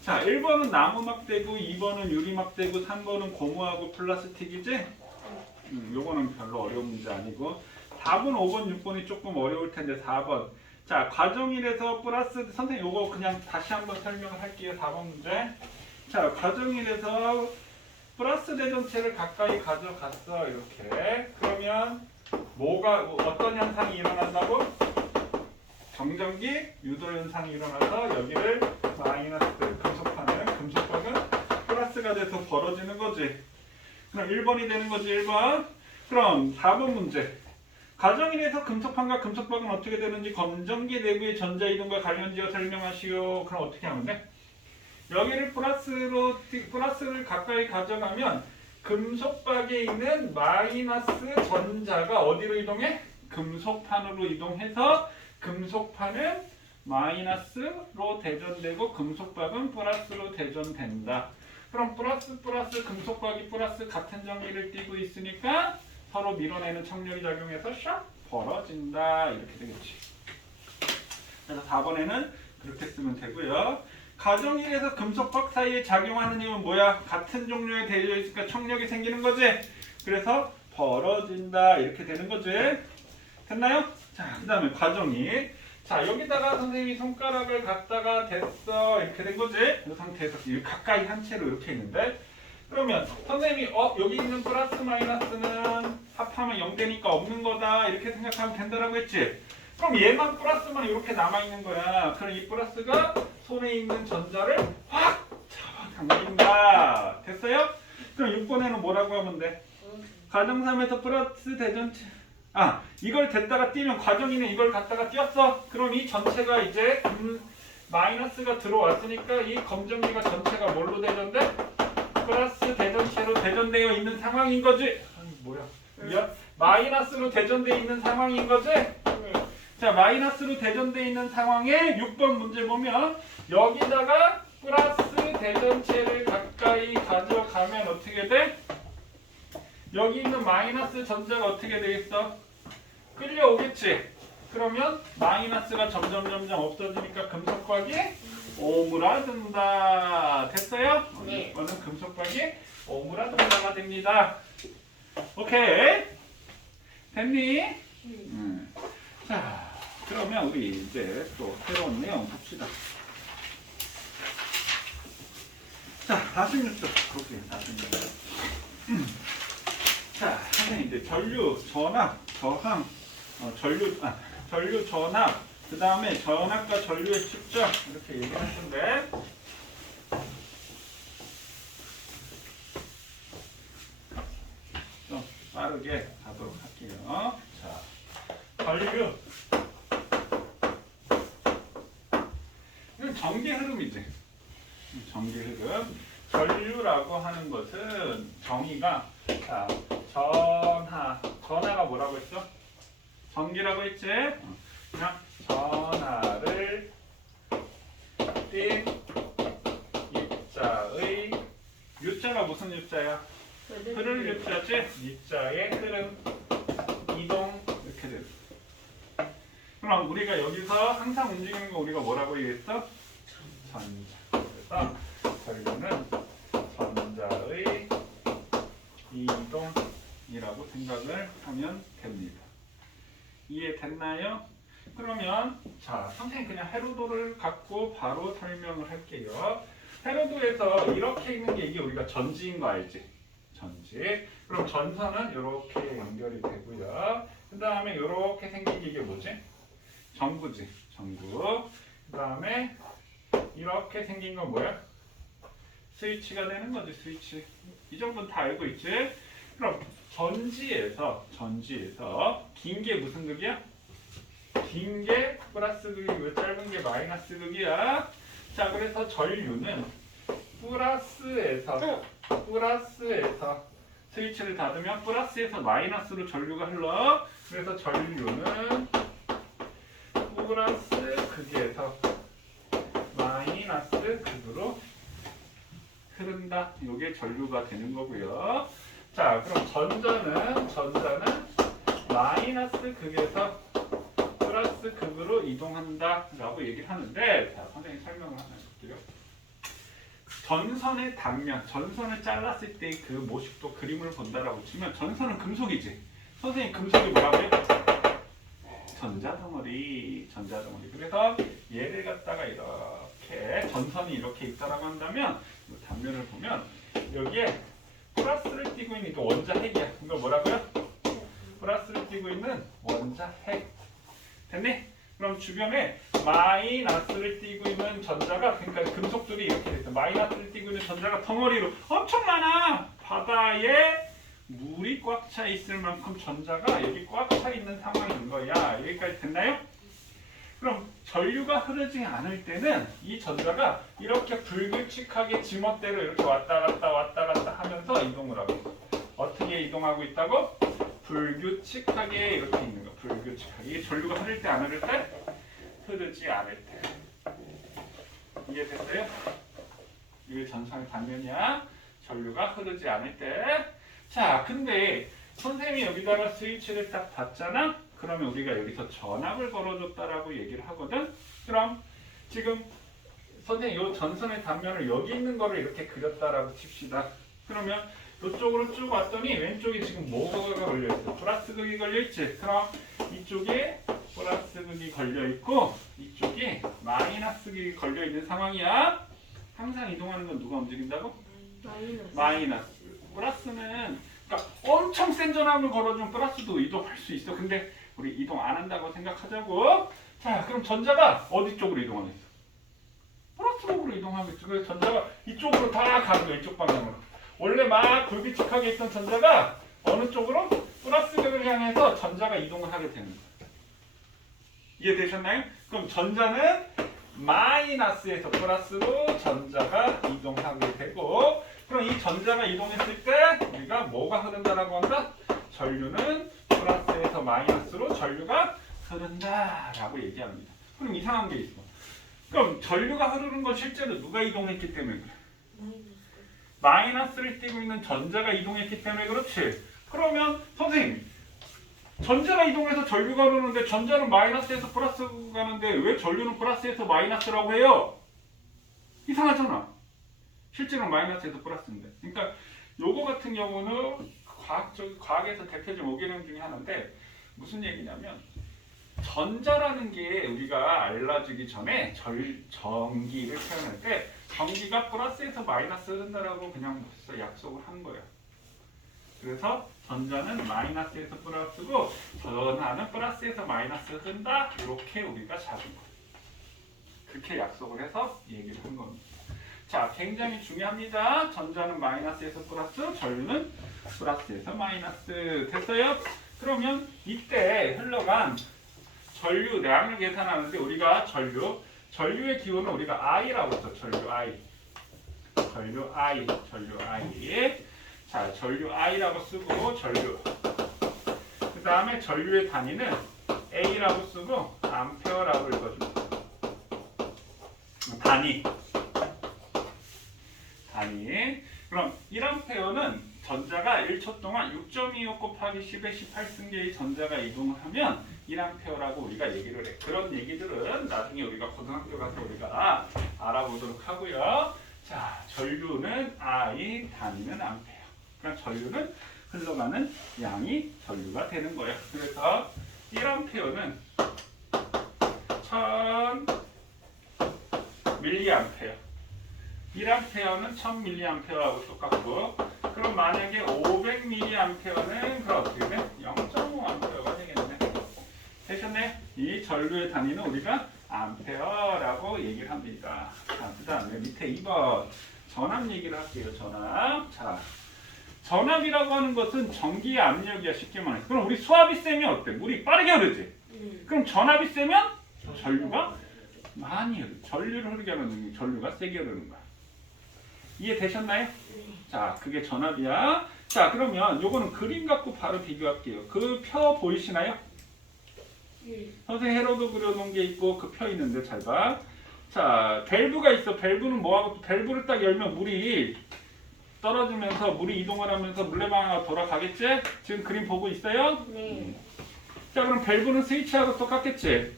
자, 1번은 나무 막대고 2번은 유리 막대고 3번은 고무하고 플라스틱이지? 요거는 별로 어려운 문제 아니고 답은 5번, 6번이 조금 어려울 텐데 4번. 자, 과정일에서 플러스 선생님 요거 그냥 다시 한번 설명을 할게요. 4번 문제. 자, 과정일에서 플러스 대전체를 가까이 가져갔어. 이렇게. 그러면 어떤 현상이 일어난다고? 정전기 유도 현상이 일어나서 여기를 마이너스 근속하네. 플러스가 돼서 벌어지는 거지. 그럼 1번이 되는 거지 1번. 그럼 4번 문제. 가정인에서 금속판과 금속박은 어떻게 되는지 검정기 내부의 전자이동과 관련지어 설명하시오. 그럼 어떻게 하면 돼? 여기를 플러스를 가까이 가져가면 금속박에 있는 마이너스 전자가 어디로 이동해? 금속판으로 이동해서 금속판은 마이너스로 대전되고 금속박은 플러스로 대전된다. 그럼 플러스 금속박이 플러스 같은 전기를 띠고 있으니까 서로 밀어내는 trọng力이 작용해서 샥 벌어진다. 이렇게 되겠지. 그래서 4번에는 그렇게 쓰면 되고요. 가정일에서 금속박 사이에 작용하는 힘은 뭐야? 같은 종류에 되어 있으니까 trọng力이 생기는 거지. 그래서 벌어진다. 이렇게 되는 거지. 됐나요? 자, 그 다음에 가정일. 자, 여기다가 선생님이 손가락을 갖다가 댔어. 이렇게 된 거지. 이 상태에서 가까이 한 채로 이렇게 있는데, 그러면 선생님이 여기 있는 플러스 마이너스는 합하면 0 되니까 없는 거다. 이렇게 생각하면 된다라고 했지. 그럼 얘만 플러스만 이렇게 남아있는 거야. 그럼 이 플러스가 손에 있는 전자를 확 잡아당긴다. 됐어요? 그럼 6번에는 뭐라고 하면 돼? 가정삼에서 플러스 대전체. 이걸 댔다가 띄면 과정이는 이걸 갖다가 띄었어. 그럼 이 전체가 이제 마이너스가 들어왔으니까 이 검정기가 전체가 뭘로 대전돼? 플러스 대전체로 대전되어 있는 상황인 거지. 뭐야? 마이너스로 대전되어 있는 상황인 거지. 자, 마이너스로 대전되어 있는 상황에 6번 문제 보면 여기다가 플러스 대전체를 가까이 가져가면 어떻게 돼? 여기 있는 마이너스 전자가 어떻게 되겠어? 끌려오겠지? 그러면 마이너스가 점점 없어지니까 금속박이 오므라든다. 됐어요? 네. 이거는 금속박이 오므라든다가 됩니다. 오케이? 됐니? 자, 그러면 우리 이제 또 새로운 내용 봅시다. 자, 46쪽. 거기 46쪽. 자, 선생님 이제 전류, 전압, 저항, 전류, 전압, 그 다음에 전압과 전류의 측정 이렇게 얘기할 텐데, 좀 빠르게 가도록 할게요. 자, 전류. 이건 전기 흐름이지. 전기 흐름. 전류라고 하는 것은 정의가 자, 전하가 뭐라고 했어? 전기라고 했지? 그냥 전하를 띤 입자의 유자가 무슨 유자야? 흐를 유자지? 입자의 흐름, 이동 이렇게 돼. 그럼 우리가 여기서 항상 움직이는 거 우리가 뭐라고 얘기했어? 전자. 그래서 전류는 전자의 이동이라고 생각을 하면 됩니다. 이해됐나요? 그러면 자, 선생님 그냥 헤로도를 갖고 바로 설명을 할게요. 헤로도에서 이렇게 있는 게 이게 우리가 전지인 거 알지? 전지. 그럼 전선은 이렇게 연결이 되고요. 그 다음에 이렇게 생긴 게 이게 뭐지? 전구지. 전구. 그 다음에 이렇게 생긴 건 뭐야? 스위치가 되는 거지. 스위치. 이 정도는 다 알고 있지? 그럼 전지에서 긴 게 무슨 극이야? 긴 게 플러스 극이고 짧은 게 마이너스 극이야. 자, 그래서 전류는 플러스에서 스위치를 닫으면 플러스에서 마이너스로 전류가 흘러. 그래서 전류는 플러스 극에서 마이너스 극으로 흐른다. 이게 전류가 되는 거고요. 자, 그럼 전자는 마이너스 극에서 플러스 극으로 이동한다 라고 얘기를 하는데, 자, 선생님 설명을 하나 해볼게요. 전선의 단면, 전선을 잘랐을 때 그 모식도 그림을 본다라고 치면 전선은 금속이지. 선생님 금속이 뭐라고 해? 전자덩어리. 그래서 얘를 갖다가 이렇게 전선이 이렇게 있다라고 한다면 이 단면을 보면 여기에 플러스를 띄고 있는 그 원자핵이야. 이거 뭐라고요? 플러스를 띄고 있는 원자핵. 됐니? 그럼 주변에 마이너스를 띄고 있는 전자가 그러니까 금속들이 이렇게 됐어. 마이너스를 띠고 있는 전자가 덩어리로 엄청 많아. 바다에 물이 꽉 차 있을 만큼 전자가 여기 꽉 차 있는 상황인 거야. 여기까지 됐나요? 그럼 전류가 흐르지 않을 때는 이 전자가 이렇게 불규칙하게 지멋대로 이렇게 왔다 갔다 하면서 이동을 하고 있어. 어떻게 이동하고 있다고? 불규칙하게 이렇게 있는 거. 불규칙하게. 이게 전류가 흐를 때 안 흐를 때? 흐르지 않을 때. 이해됐어요? 이게 전선의 단면이야. 전류가 흐르지 않을 때. 자, 근데 선생님이 여기다가 스위치를 딱 닫잖아? 그러면 우리가 여기서 전압을 걸어줬다라고 얘기를 하거든? 그럼 지금 선생님 이 전선의 단면을 여기 있는 거를 이렇게 그렸다라고 칩시다. 그러면 이쪽으로 쭉 왔더니 왼쪽에 지금 뭐가 걸려있어? 플러스 극이 걸려있지? 그럼 이쪽에 플러스 극이 걸려있고 이쪽에 마이너스 극이 걸려있는 상황이야. 항상 이동하는 건 누가 움직인다고? 마이너스. 플러스는 그러니까 엄청 센 전압을 걸어준 플러스도 이동할 수 있어. 근데 우리 이동 안 한다고 생각하자고. 자, 그럼 전자가 어디 쪽으로 이동하겠어? 플러스 쪽으로 이동하겠죠. 그래서 전자가 이쪽으로 다 가는 거야. 이쪽 방향으로. 원래 막 불규칙하게 있던 전자가 어느 쪽으로? 플러스 극을 향해서 전자가 이동을 하게 되는 거야. 이해되셨나요? 그럼 전자는 마이너스에서 플러스로 전자가 이동하게 되고, 그럼 이 전자가 이동했을 때 우리가 뭐가 흐른다라고 한다? 전류는 플러스에서 마이너스로 전류가 흐른다라고 얘기합니다. 그럼 이상한 게 있어. 그럼 전류가 흐르는 건 실제로 누가 이동했기 때문에 그래? 마이너스를 띠고 있는 전자가 이동했기 때문에 그렇지. 그러면 선생님, 전자가 이동해서 전류가 흐르는데 전자는 마이너스에서 플러스 가는데 왜 전류는 플러스에서 마이너스라고 해요? 이상하잖아. 실제로 마이너스에서 플러스인데. 그러니까 요거 같은 경우는 과학에서 대표적인 5개념 중에 하나인데 무슨 얘기냐면 전자라는 게 우리가 알려주기 전에 전기를 표현할 때 전기가 플러스에서 마이너스 흐른다라고 그냥 벌써 약속을 한 거야. 그래서 전자는 마이너스에서 플러스고 전하는 플러스에서 마이너스 흐른다. 이렇게 우리가 잡은 거야. 그렇게 약속을 해서 얘기를 한 겁니다. 자, 굉장히 중요합니다. 전자는 마이너스에서 플러스, 전류는 플러스에서 마이너스. 됐어요? 그러면 이때 흘러간 전류량을 계산하는데 우리가 전류의 기호는 우리가 I라고 했죠. 전류 I. 자, 전류 I라고 쓰고 전류. 그 다음에 전류의 단위는 A라고 쓰고 암페어라고 읽어줍니다. 단위. 그럼 1암페어는 전자가 1초 동안 6.25 곱하기 10의 18승계의 전자가 이동을 하면 1암페어라고 우리가 얘기를 해. 그런 얘기들은 나중에 우리가 고등학교 가서 우리가 알아보도록 하고요. 자, 전류는 I, 단위는 암페어. 그러니까 전류는 흘러가는 양이 전류가 되는 거예요. 그래서 1암페어는 1000mAh. 1암페어는 1000mAh하고 똑같고, 그럼 만약에 500mAh는 그럼 어떻게 돼? 0.5A가 되겠네. 되셨네? 이 전류의 단위는 우리가 암페어라고 얘기를 합니다. 자, 그 다음에 밑에 2번 전압 얘기를 할게요. 전압. 자, 전압이라고 하는 것은 전기의 압력이야. 쉽게 말해서. 그럼 우리 수압이 세면 어때? 물이 빠르게 흐르지? 그럼 전압이 세면 전류가 많이 흐르. 전류를 흐르게 하는 능력이 전류가 세게 흐르는 거야. 이해되셨나요? 자, 그게 전압이야. 자, 그러면 요거는 그림 갖고 바로 비교할게요. 그 표 보이시나요? 선생님 해로도 그려놓은 게 있고 그 표 있는데 잘 봐. 자, 밸브가 있어. 밸브는 뭐하고, 밸브를 딱 열면 물이 떨어지면서 물이 이동을 하면서 물레방아가 돌아가겠지? 지금 그림 보고 있어요? 네. 자, 그럼 밸브는 스위치하고 똑같겠지?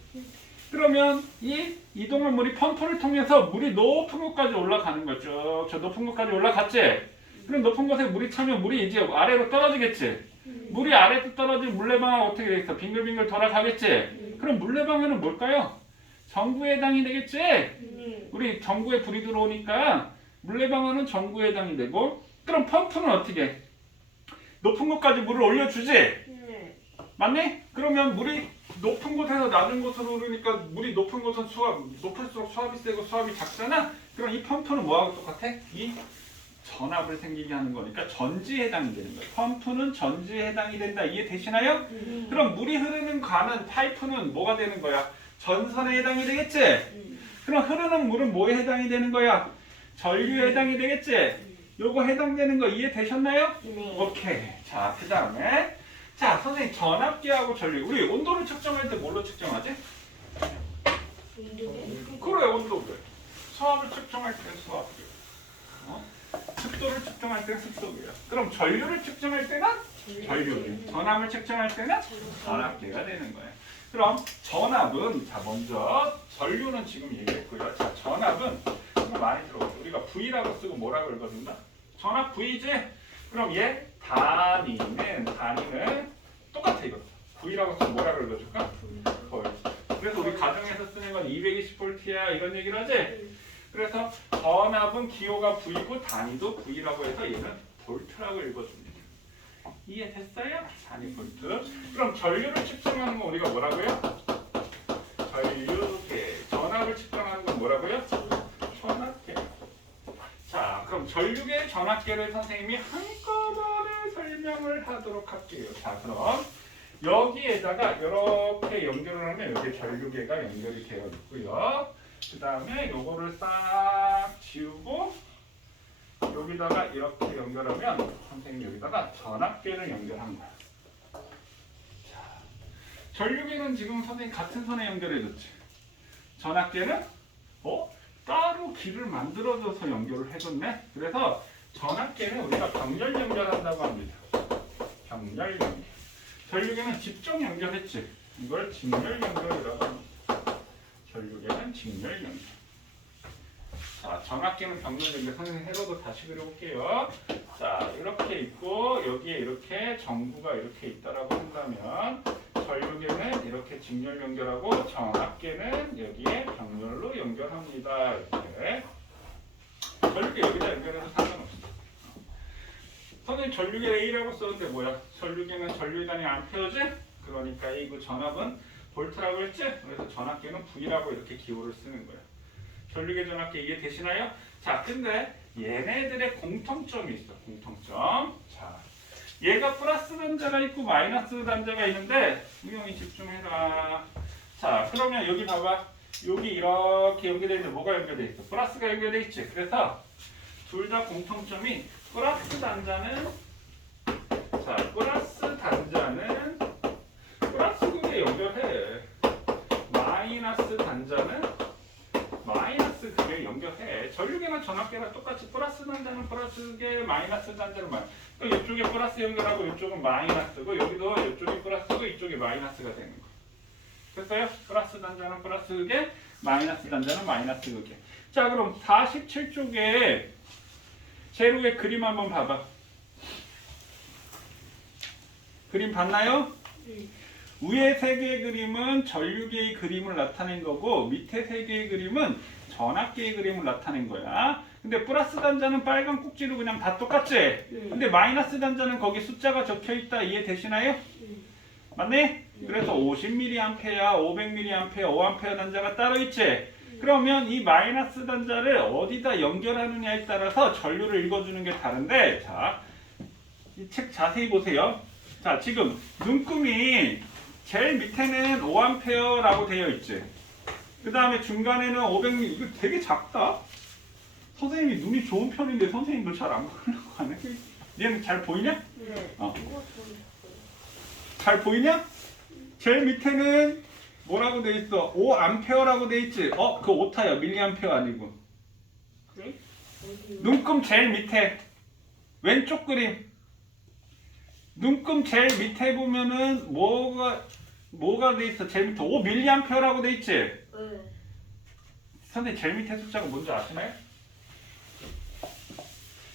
그러면 이 이동한 물이 펌프를 통해서 물이 높은 곳까지 올라가는 거죠. 저 높은 곳까지 올라갔지? 그럼 높은 곳에 물이 차면 물이 이제 아래로 떨어지겠지? 물이 아래로 떨어지면 물레방아가 어떻게 되겠어? 빙글빙글 돌아가겠지? 그럼 물레방아는 뭘까요? 전구에 해당이 되겠지? 우리 전구에 불이 들어오니까 물레방아는 전구에 해당이 되고, 그럼 펌프는 어떻게 해? 높은 곳까지 물을 올려주지? 맞니? 그러면 물이 높은 곳에서 낮은 곳으로 흐르니까 물이 높은 곳은 높을수록 수압이 세고 수압이 작잖아. 그럼 이 펌프는 뭐하고 똑같아? 이 전압을 생기게 하는 거니까 전지에 해당이 되는 거예요. 펌프는 전지에 해당이 된다. 이해되시나요? 그럼 물이 흐르는 관은 파이프는 뭐가 되는 거야? 전선에 해당이 되겠지? 그럼 흐르는 물은 뭐에 해당이 되는 거야? 전류에 해당이 되겠지? 요거 해당되는 거 이해되셨나요? 네. 오케이. 자, 그 다음에 자, 선생님 전압계하고 전류. 우리 온도를 측정할 때 뭘로 측정하지? 그래, 온도계. 수압을 측정할 때 수압계. 습도를 측정할 때는 습도계야. 그럼 전류를 측정할 때는 전류계. 전압을 측정할 때는 전압계가 되는 거예요. 그럼 전압은 자 먼저 전류는 지금 얘기했고요. 자, 전압은 많이 들어보죠. 우리가 V라고 쓰고 뭐라고 읽어준다? 전압 V지? 그럼 얘 단위는 똑같아 이거. V라고 쓰고 뭐라고 읽어줄까? 볼트. 그래서 우리 가정에서 쓰는 건 220V야 이런 얘기를 하지? 그래서 전압은 기호가 V고 단위도 V라고 해서 얘는 볼트라고 읽어줍니다. 이해됐어요? 단위 볼트. 그럼 전류를 측정하는 건 우리가 뭐라고요? 전류계. 전압을 측정하는 건 뭐라고요? 전압계. 자, 그럼 전류계, 전압계를 선생님이 한꺼번에 설명을 하도록 할게요. 자, 그럼 여기에다가 이렇게 연결을 하면 여기 전류계가 연결이 되어 있고요. 그 다음에 요거를 싹 지우고 여기다가 이렇게 연결하면 선생님 여기다가 전압계를 연결한 거야. 자, 전류계는 지금 선생님 같은 선에 연결해줬지. 전압계는 따로 길을 만들어줘서 연결을 해줬네. 그래서 전압계는 우리가 병렬 연결한다고 합니다. 병렬 연결. 전류계는 직접 연결했지. 이걸 직렬 연결이라고 합니다. 전류계는 직렬 연결. 자, 전압계는 병렬 연결. 선생님 해로도 다시 그려볼게요. 자, 이렇게 있고 여기에 이렇게 전구가 이렇게 있다라고 한다면 전류계는 이렇게 직렬 연결하고 전압계는 여기에 병렬로 연결합니다. 이렇게. 전류계 여기다 연결해도 상관없어. 선생님 전류계 A라고 썼는데 뭐야? 전류계는 전류의 단위 암페어지? 그러니까 A 그 전압은 볼트라고 했지? 그래서 전압계는 V라고 이렇게 기호를 쓰는 거야. 전류계 전압계 이해되시나요? 자, 근데 얘네들의 공통점이 있어. 공통점. 자, 얘가 플러스 단자가 있고 마이너스 단자가 있는데 우영이 집중해라. 자, 그러면 여기 봐봐. 여기 이렇게 연결되어 있는데 뭐가 연결되어 있어? 플러스가 연결되어 있지. 그래서 둘 다 공통점이 플러스 단자는 플러스 극에 연결해. 마이너스 단자는 마이너스 극에 연결해. 전류계나 전압계나 똑같이 플러스 단자는 플러스 극에 마이너스 단자는 마이너스. 그러니까 이쪽에 플러스 연결하고 이쪽은 마이너스고 여기도 이쪽이 플러스고 이쪽이 마이너스가 되는 거. 됐어요? 플러스 단자는 플러스 극에 마이너스 단자는 마이너스 극에. 자, 그럼 47쪽에 세로의 그림 한번 봐봐. 그림 봤나요? 위에 세 개의 그림은 전류계의 그림을 나타낸 거고 밑에 세 개의 그림은 전압계의 그림을 나타낸 거야. 근데 플러스 단자는 빨간 꼭지로 그냥 다 똑같지? 근데 마이너스 단자는 거기 숫자가 적혀있다. 이해되시나요? 맞네? 그래서 50mA, 500mA, 5A 단자가 따로 있지? 그러면 이 마이너스 단자를 어디다 연결하느냐에 따라서 전류를 읽어주는 게 다른데, 자, 이 책 자세히 보세요. 자, 지금 눈금이 제일 밑에는 5A라고 되어 있지. 그 다음에 중간에는 500mA. 이거 되게 작다. 선생님이 눈이 좋은 편인데 선생님도 잘 안 보려고 하네. 얘는 잘 보이냐? 네. 잘 보이냐? 제일 밑에는 뭐라고 돼 있어? 5A라고 돼 있지? 그 오타야. 밀리암페어 아니고. 그래? 눈금 제일 밑에 왼쪽 그림. 눈금 제일 밑에 보면은 뭐가 돼 있어? 제일 밑에 5mA라고 돼 있지? 네. 선생님 제일 밑에 숫자가 뭔지 아시나요?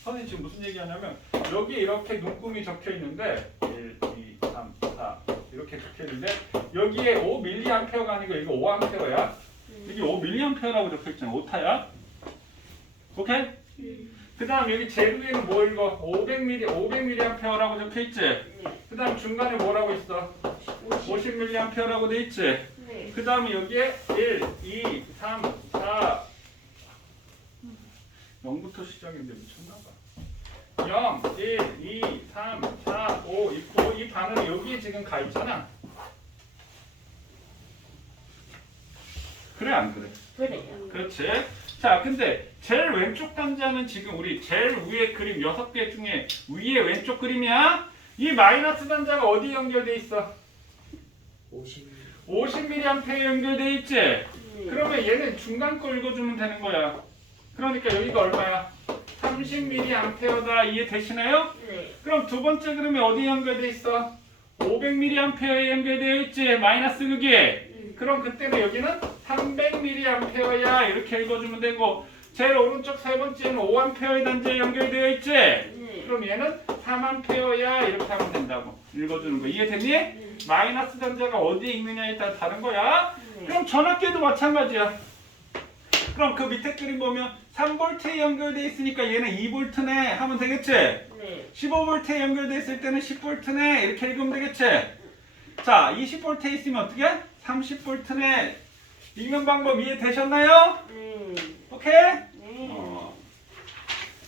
선생님 지금 무슨 얘기하냐면 여기 이렇게 눈금이 적혀 있는데 1, 2, 3, 4 이렇게 적혀 있는데 여기에 5mA가 아니고 이거 5A야. 여기 5mA라고 적혀 있잖아. 오타야. 오케이? 그 다음 여기 제로에는 뭐 읽어? 500mAh라고 적혀있지? 그 다음 중간에 뭐라고 있어? 50mAh라고 돼 있지? 네. 그 다음에 여기에 1, 2, 3, 4 0부터 시작인데 미쳤나봐. 0, 1, 2, 3, 4, 5 있고 이 반은 여기에 지금 가 있잖아. 그래 안 그래? 그래요. 그렇지. 자, 근데 제일 왼쪽 단자는 지금 우리 제일 위에 그림 6개 중에 위에 왼쪽 그림이야. 이 마이너스 단자가 어디 연결돼 있어? 50mA에 연결돼 있지? 그러면 얘는 중간 거 읽어주면 되는 거야. 그러니까 여기가 얼마야? 30mA다. 이해되시나요? 네. 그럼 두 번째 그림에 어디 연결돼 있어? 500mA에 연결되어 있지? 마이너스 극이. 그럼 그때는 여기는 300mA야. 이렇게 읽어주면 되고 제일 오른쪽 세 번째는 5A의 단자에 연결되어 있지? 그럼 얘는 3A야. 이렇게 하면 된다고 읽어주는 거. 이해됐니? 마이너스 단자가 어디에 있느냐에 따라 다른 거야. 그럼 전압계도 마찬가지야. 그럼 그 밑에 그림 보면 3V에 연결돼 있으니까 얘는 2V네 하면 되겠지? 네. 15V에 연결돼 있을 때는 10V네 이렇게 읽으면 되겠지? 자, 20V에 있으면 어떻게? 30V네 읽는 방법 이해되셨나요? 오케이?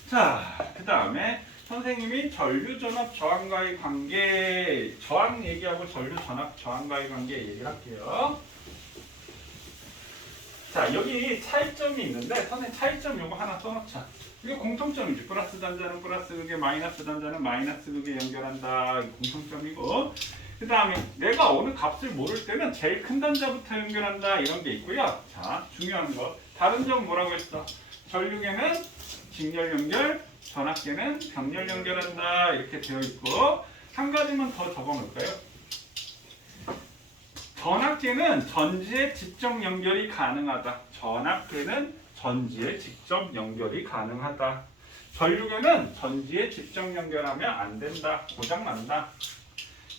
자, 그 다음에 선생님이 전류 전압 저항과의 관계, 저항 얘기하고 전류 전압 저항과의 관계 얘기를 할게요. 자, 여기 차이점이 있는데 선생님 차이점 요거 하나 써놓자. 이게 공통점이지. 플러스 단자는 플러스 극에 마이너스 단자는 마이너스 극에 연결한다. 이게 공통점이고 그 다음에 내가 어느 값을 모를 때는 제일 큰 단자부터 연결한다. 이런 게 있고요. 자, 중요한 거 다른 점 뭐라고 했어? 전류계는 직렬 연결, 전압계는 병렬 연결한다. 이렇게 되어 있고 한 가지만 더 적어놓을까요? 전압계는 전지에 직접 연결이 가능하다. 전압계는 전지에 직접 연결이 가능하다. 전류계는 전지에 직접 연결하면 안 된다. 고장난다.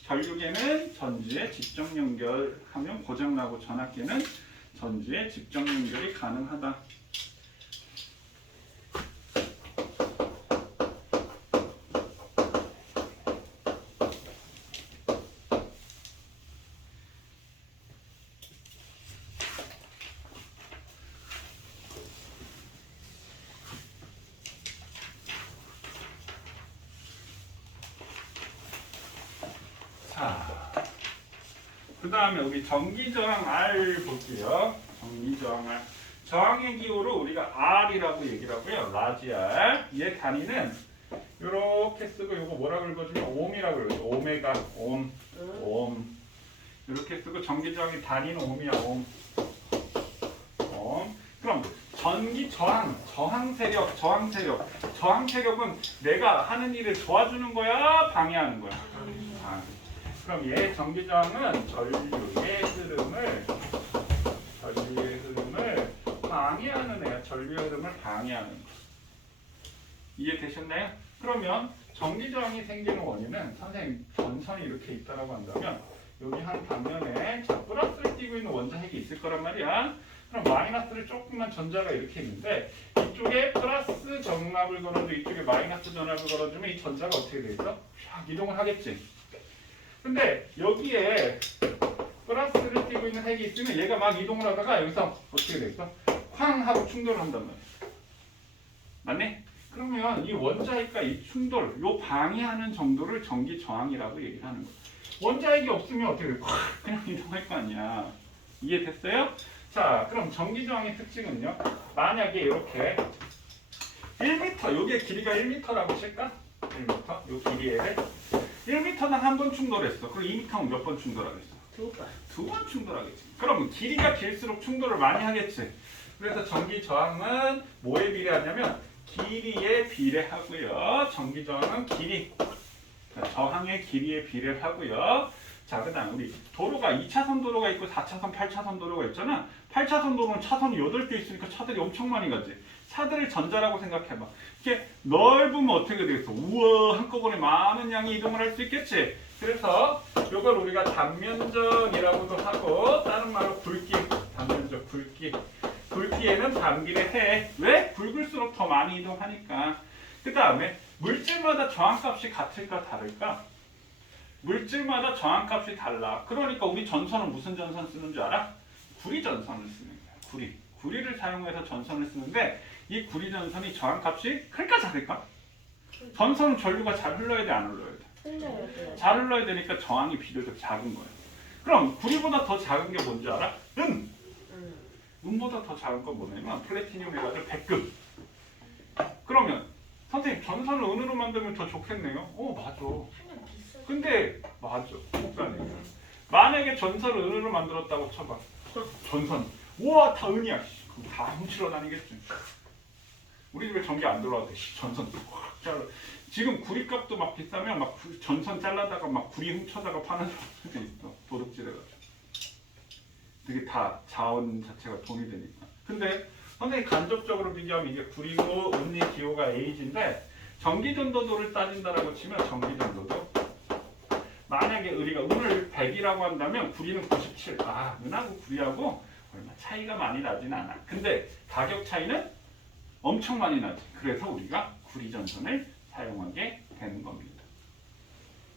전류계는 전지에 직접 연결하면 고장나고 전압계는 전지에 직접 연결이 가능하다. 자, 그 다음에 우리 전기저항 R 볼게요. 전기저항 R. 저항의 기호로 우리가 R이라고 얘기를 하고요. 라지 R. 얘 단위는 이렇게 쓰고 이거 뭐라고 읽어주면 옴이라고 읽어줘. 오메가, 옴. 이렇게 쓰고 전기저항의 단위는 옴이야. 옴. 그럼 전기 저항, 저항 세력은 내가 하는 일을 도와주는 거야, 방해하는 거야? 그럼 얘 전기저항은 전류의 흐름을 방해하는 애야. 전류의 흐름을 방해하는 거. 이해되셨나요? 그러면 전기저항이 생기는 원인은 선생님 전선이 이렇게 있다라고 한다면 여기 한 방면에 자, 플러스를 띄고 있는 원자핵이 있을 거란 말이야. 그럼 마이너스를 조금만 전자가 이렇게 있는데 이쪽에 플러스 전압을 걸어주고 이쪽에 마이너스 전압을 걸어주면 이 전자가 어떻게 돼 있어? 샥 이동을 하겠지. 근데 여기에 플러스를 띄고 있는 핵이 있으면 얘가 막 이동을 하다가 여기서 어떻게 돼 있어? 쾅 하고 충돌을 한단 말이야. 맞네? 그러면 이 원자핵과 이 충돌, 요 방해하는 정도를 전기 저항이라고 얘기를 하는 거야. 원자핵이 없으면 어떻게 돼? 그냥 이동할 거 아니야. 이해됐어요? 자, 그럼 전기 저항의 특징은요. 만약에 이렇게 1m, 여기에 길이가 1m라고 칠까? 1m, 요 길이에 1m당 한 번 충돌했어. 그럼 2m는 몇 번 충돌하겠어? 두 번 충돌하겠지. 그럼 길이가 길수록 충돌을 많이 하겠지. 그래서 전기 저항은 뭐에 비례하냐면 길이에 비례하고요. 전기 저항은 길이, 저항의 길이에 비례를 하고요. 자, 그 다음 우리 도로가 2차선 도로가 있고 4차선, 8차선 도로가 있잖아. 8차선 도로는 차선이 8개 있으니까 차들이 엄청 많이 가지. 차들을 전자라고 생각해봐. 이렇게 넓으면 어떻게 되겠어? 우와, 한꺼번에 많은 양이 이동을 할 수 있겠지. 그래서 이걸 우리가 단면적이라고도 하고 다른 말로 굵기, 단면적 굵기. 굵기에는 반비례해. 왜? 굵을수록 더 많이 이동하니까. 그 다음에 물질마다 저항값이 같을까 다를까? 물질마다 저항값이 달라. 그러니까 우리 전선은 무슨 전선 쓰는 줄 알아? 구리 전선을 쓰는 거야. 구리를 사용해서 전선을 쓰는데 이 구리 전선이 저항값이 클까 작을까? 전선은 전류가 잘 흘러야 돼, 안 흘러야 돼? 틀려요. 잘 흘러야 되니까 저항이 비교적 작은 거야. 그럼 구리보다 더 작은 게 뭔지 알아? 은! 은보다 더 작은 건 뭐냐면 플래티늄 해가지고 100급. 그러면 선생님 전선을 은으로 만들면 더 좋겠네요. 맞아. 하나 비싸. 근데 맞아. 못가네. 만약에 전선을 은으로 만들었다고 쳐봐. 전선. 우와 다 은이야. 그럼 다 훔치러 다니겠지. 우리 집에 전기 안 들어와도 전선 확 잘라. 지금 구리값도 막 비싸면 막 전선 잘라다가 막 구리 훔쳐다가 파는 사람들도 있어. 도둑질해가지고. 되게 다 자원 자체가 돈이 되니까. 근데 선생님 간접적으로 비교하면 이게 구리고 은이 기호가 H인데 전기 전도도를 따진다라고 치면 전기 전도도 만약에 우리가 은을 100이라고 한다면 구리는 97. 은하고 구리하고 얼마 차이가 많이 나진 않아. 근데 가격 차이는 엄청 많이 나지. 그래서 우리가 구리 전선을 사용하게 되는 겁니다.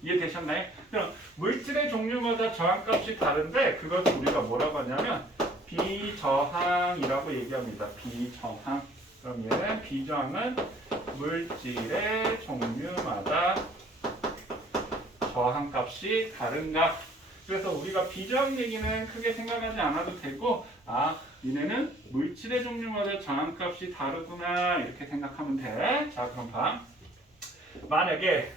이해되셨나요? 그럼 물질의 종류마다 저항값이 다른데 그것을 우리가 뭐라고 하냐면 비저항이라고 얘기합니다. 비저항. 그럼 얘는 비저항은 물질의 종류마다 저항값이 다른가? 그래서 우리가 비저항 얘기는 크게 생각하지 않아도 되고 얘네는 물질의 종류마다 저항값이 다르구나 이렇게 생각하면 돼. 자 그럼 봐. 만약에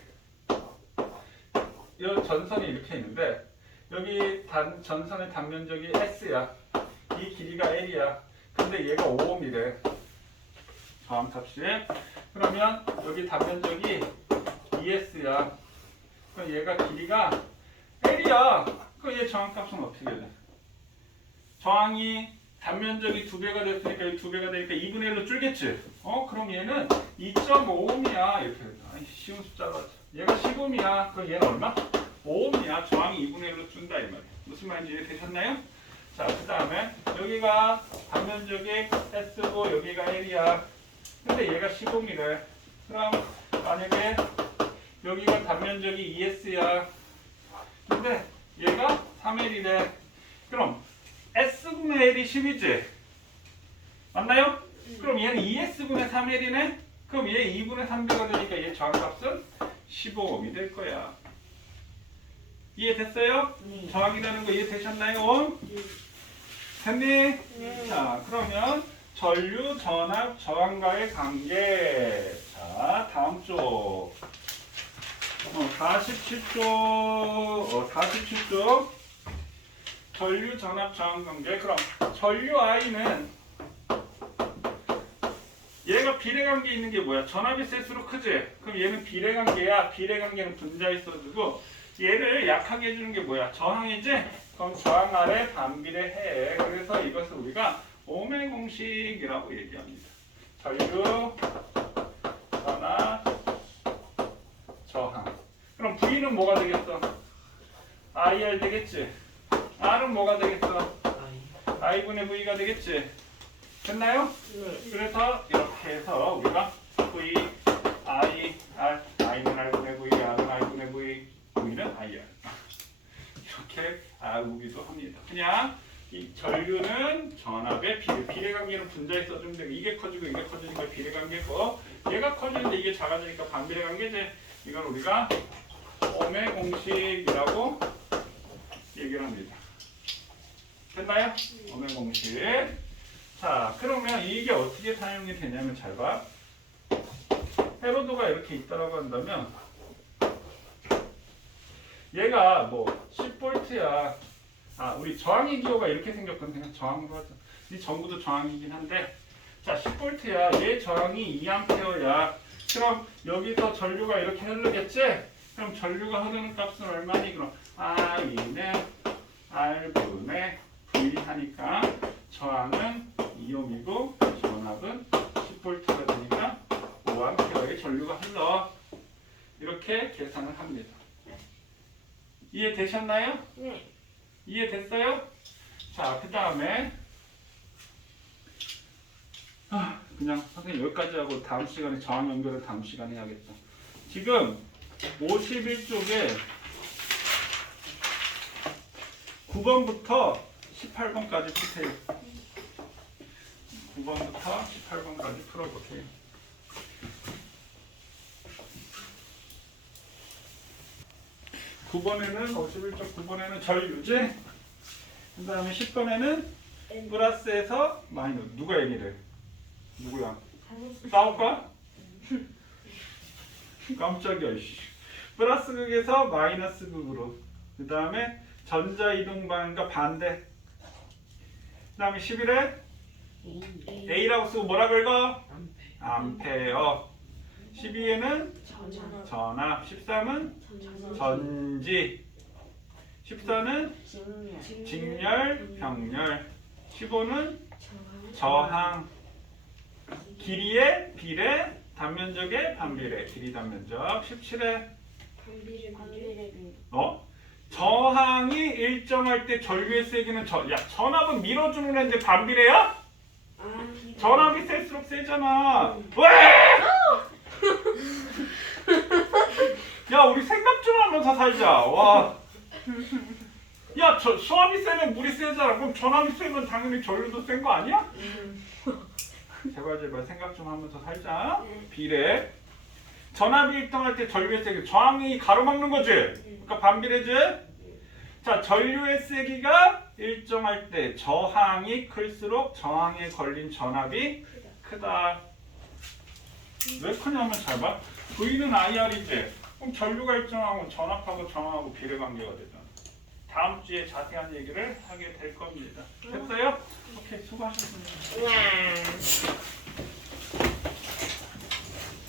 이 전선이 이렇게 있는데 여기 전선의 단면적이 S야. 이 길이가 L이야. 근데 얘가 5ohm이래. 저항값이. 그러면 여기 단면적이 ES야. 그럼 얘가 길이가 L이야. 그럼 얘 저항값은 어떻게 돼? 저항이 단면적이 2배가 됐으니까 여기 2배가 되니까 2분의 1로 줄겠지? 그럼 얘는 2.5ohm이야. 이렇게 돼. 쉬운 숫자로 얘가 10ohm이야. 그럼 얘는 얼마? 5ohm이야. 저항이 2분의 1로 준다 이 말이야. 무슨 말인지 이해되셨나요? 자, 그 다음에 여기가 단면적이 S고 여기가 L이야. 근데 얘가 10ohm이래. 그럼 만약에 여기가 단면적이 ES야. 근데 얘가 3L이래. 그럼 S분의 L이 10이지? 맞나요? 그럼 얘는 ES분의 3L이네? 그럼 얘 2분의 3배가 되니까 얘 저항값은 15ohm이 될 거야. 이해됐어요? 네. 저항이라는 거 이해되셨나요? 됐니? 네. 자, 그러면 전류, 전압, 저항과의 관계. 자, 다음 쪽. 47쪽. 47쪽. 전류, 전압, 저항 관계. 그럼 전류 I는 얘가 비례관계 있는 게 뭐야? 전압이 셀수록 크지? 그럼 얘는 비례관계야. 비례관계는 분자에 써주고 얘를 약하게 해주는 게 뭐야? 저항이지? 그럼 저항 아래 반비례해. 그래서 이것을 우리가 오메 공식이라고 얘기합니다. 전류, 전압, 저항. 그럼 V는 뭐가 되겠어? IR 되겠지? R은 뭐가 되겠어? I분의 V가 되겠지? 됐나요? 네. 그래서 이렇게 해서 우리가 V, I, R, I는 R분의 V, R은 I분의 V, V는 IR 이렇게 알기도 합니다. 그냥 이 전류는 전압의 비례관계는 분자에 써주면 되고 이게 커지고 이게 커지니까 비례관계고 얘가 커지는데 이게 작아지니까 반비례관계지. 이걸 우리가 오메 공식이라고 얘기를 합니다. 됐나요? 오메 공식. 자, 그러면 이게 어떻게 사용이 되냐면 잘 봐. 헤로도가 이렇게 있다라고 한다면 얘가 뭐 10V야. 우리 저항의 기호가 이렇게 생겼거든. 그냥 저항으로 하자. 이 전부도 저항이긴 한데 자, 10V야. 얘 저항이 2A야. 그럼 여기서 전류가 이렇게 흐르겠지? 그럼 전류가 흐르는 값은 얼마니? 그럼 I는 R분의 V 하니까 저항은 2ohm이고 전압은 10V가 되니까 5A의 전류가 흘러. 이렇게 계산을 합니다. 이해되셨나요? 네. 이해됐어요? 자, 그 다음에 그냥 선생님 여기까지 하고 다음 시간에 저항 연결을 다음 시간에 해야겠다. 지금 51쪽에 9번부터 18번까지 푸세요. 9번부터 18번까지 풀어보세요. 9번에는 51쪽 9번에는 전류제, 그 다음에 10번에는 플러스에서 마이너스. 누가 얘기를? 누구야? 싸울까? 깜짝이야. 씨. 플러스 극에서 마이너스 극으로. 그 다음에 전자이동 방향과 반대. 그 다음에 11에 A라고 쓰고 뭐라고 읽어? 암페어. 12에는 전압. 13은 전지. 14는 직렬, 병렬. 15는 저항. 길이의 비례, 단면적의 반비례. 길이 단면적. 17에 저항이 일정할 때 전류의 세기는 야, 전압은 밀어주는 애인데 반비례야? 전압이 셀수록 세잖아. 왜? 야, 우리 생각 좀 하면서 살자. 와. 야, 수압이 세면 물이 세잖아. 그럼 전압이 세면 당연히 전류도 센 거 아니야? 제발 생각 좀 하면서 살자. 비례. 전압이 일정할 때 전류의 세기, 저항이 가로막는 거지? 그러니까 반비례지? 자, 전류의 세기가 일정할 때 저항이 클수록 저항에 걸린 전압이 크다. 왜 크냐면 잘 봐. V는 IR이지? 그럼 전류가 일정하고 전압하고 저항하고 비례 관계가 되잖아. 다음 주에 자세한 얘기를 하게 될 겁니다. 됐어요? 오케이, 수고하셨습니다.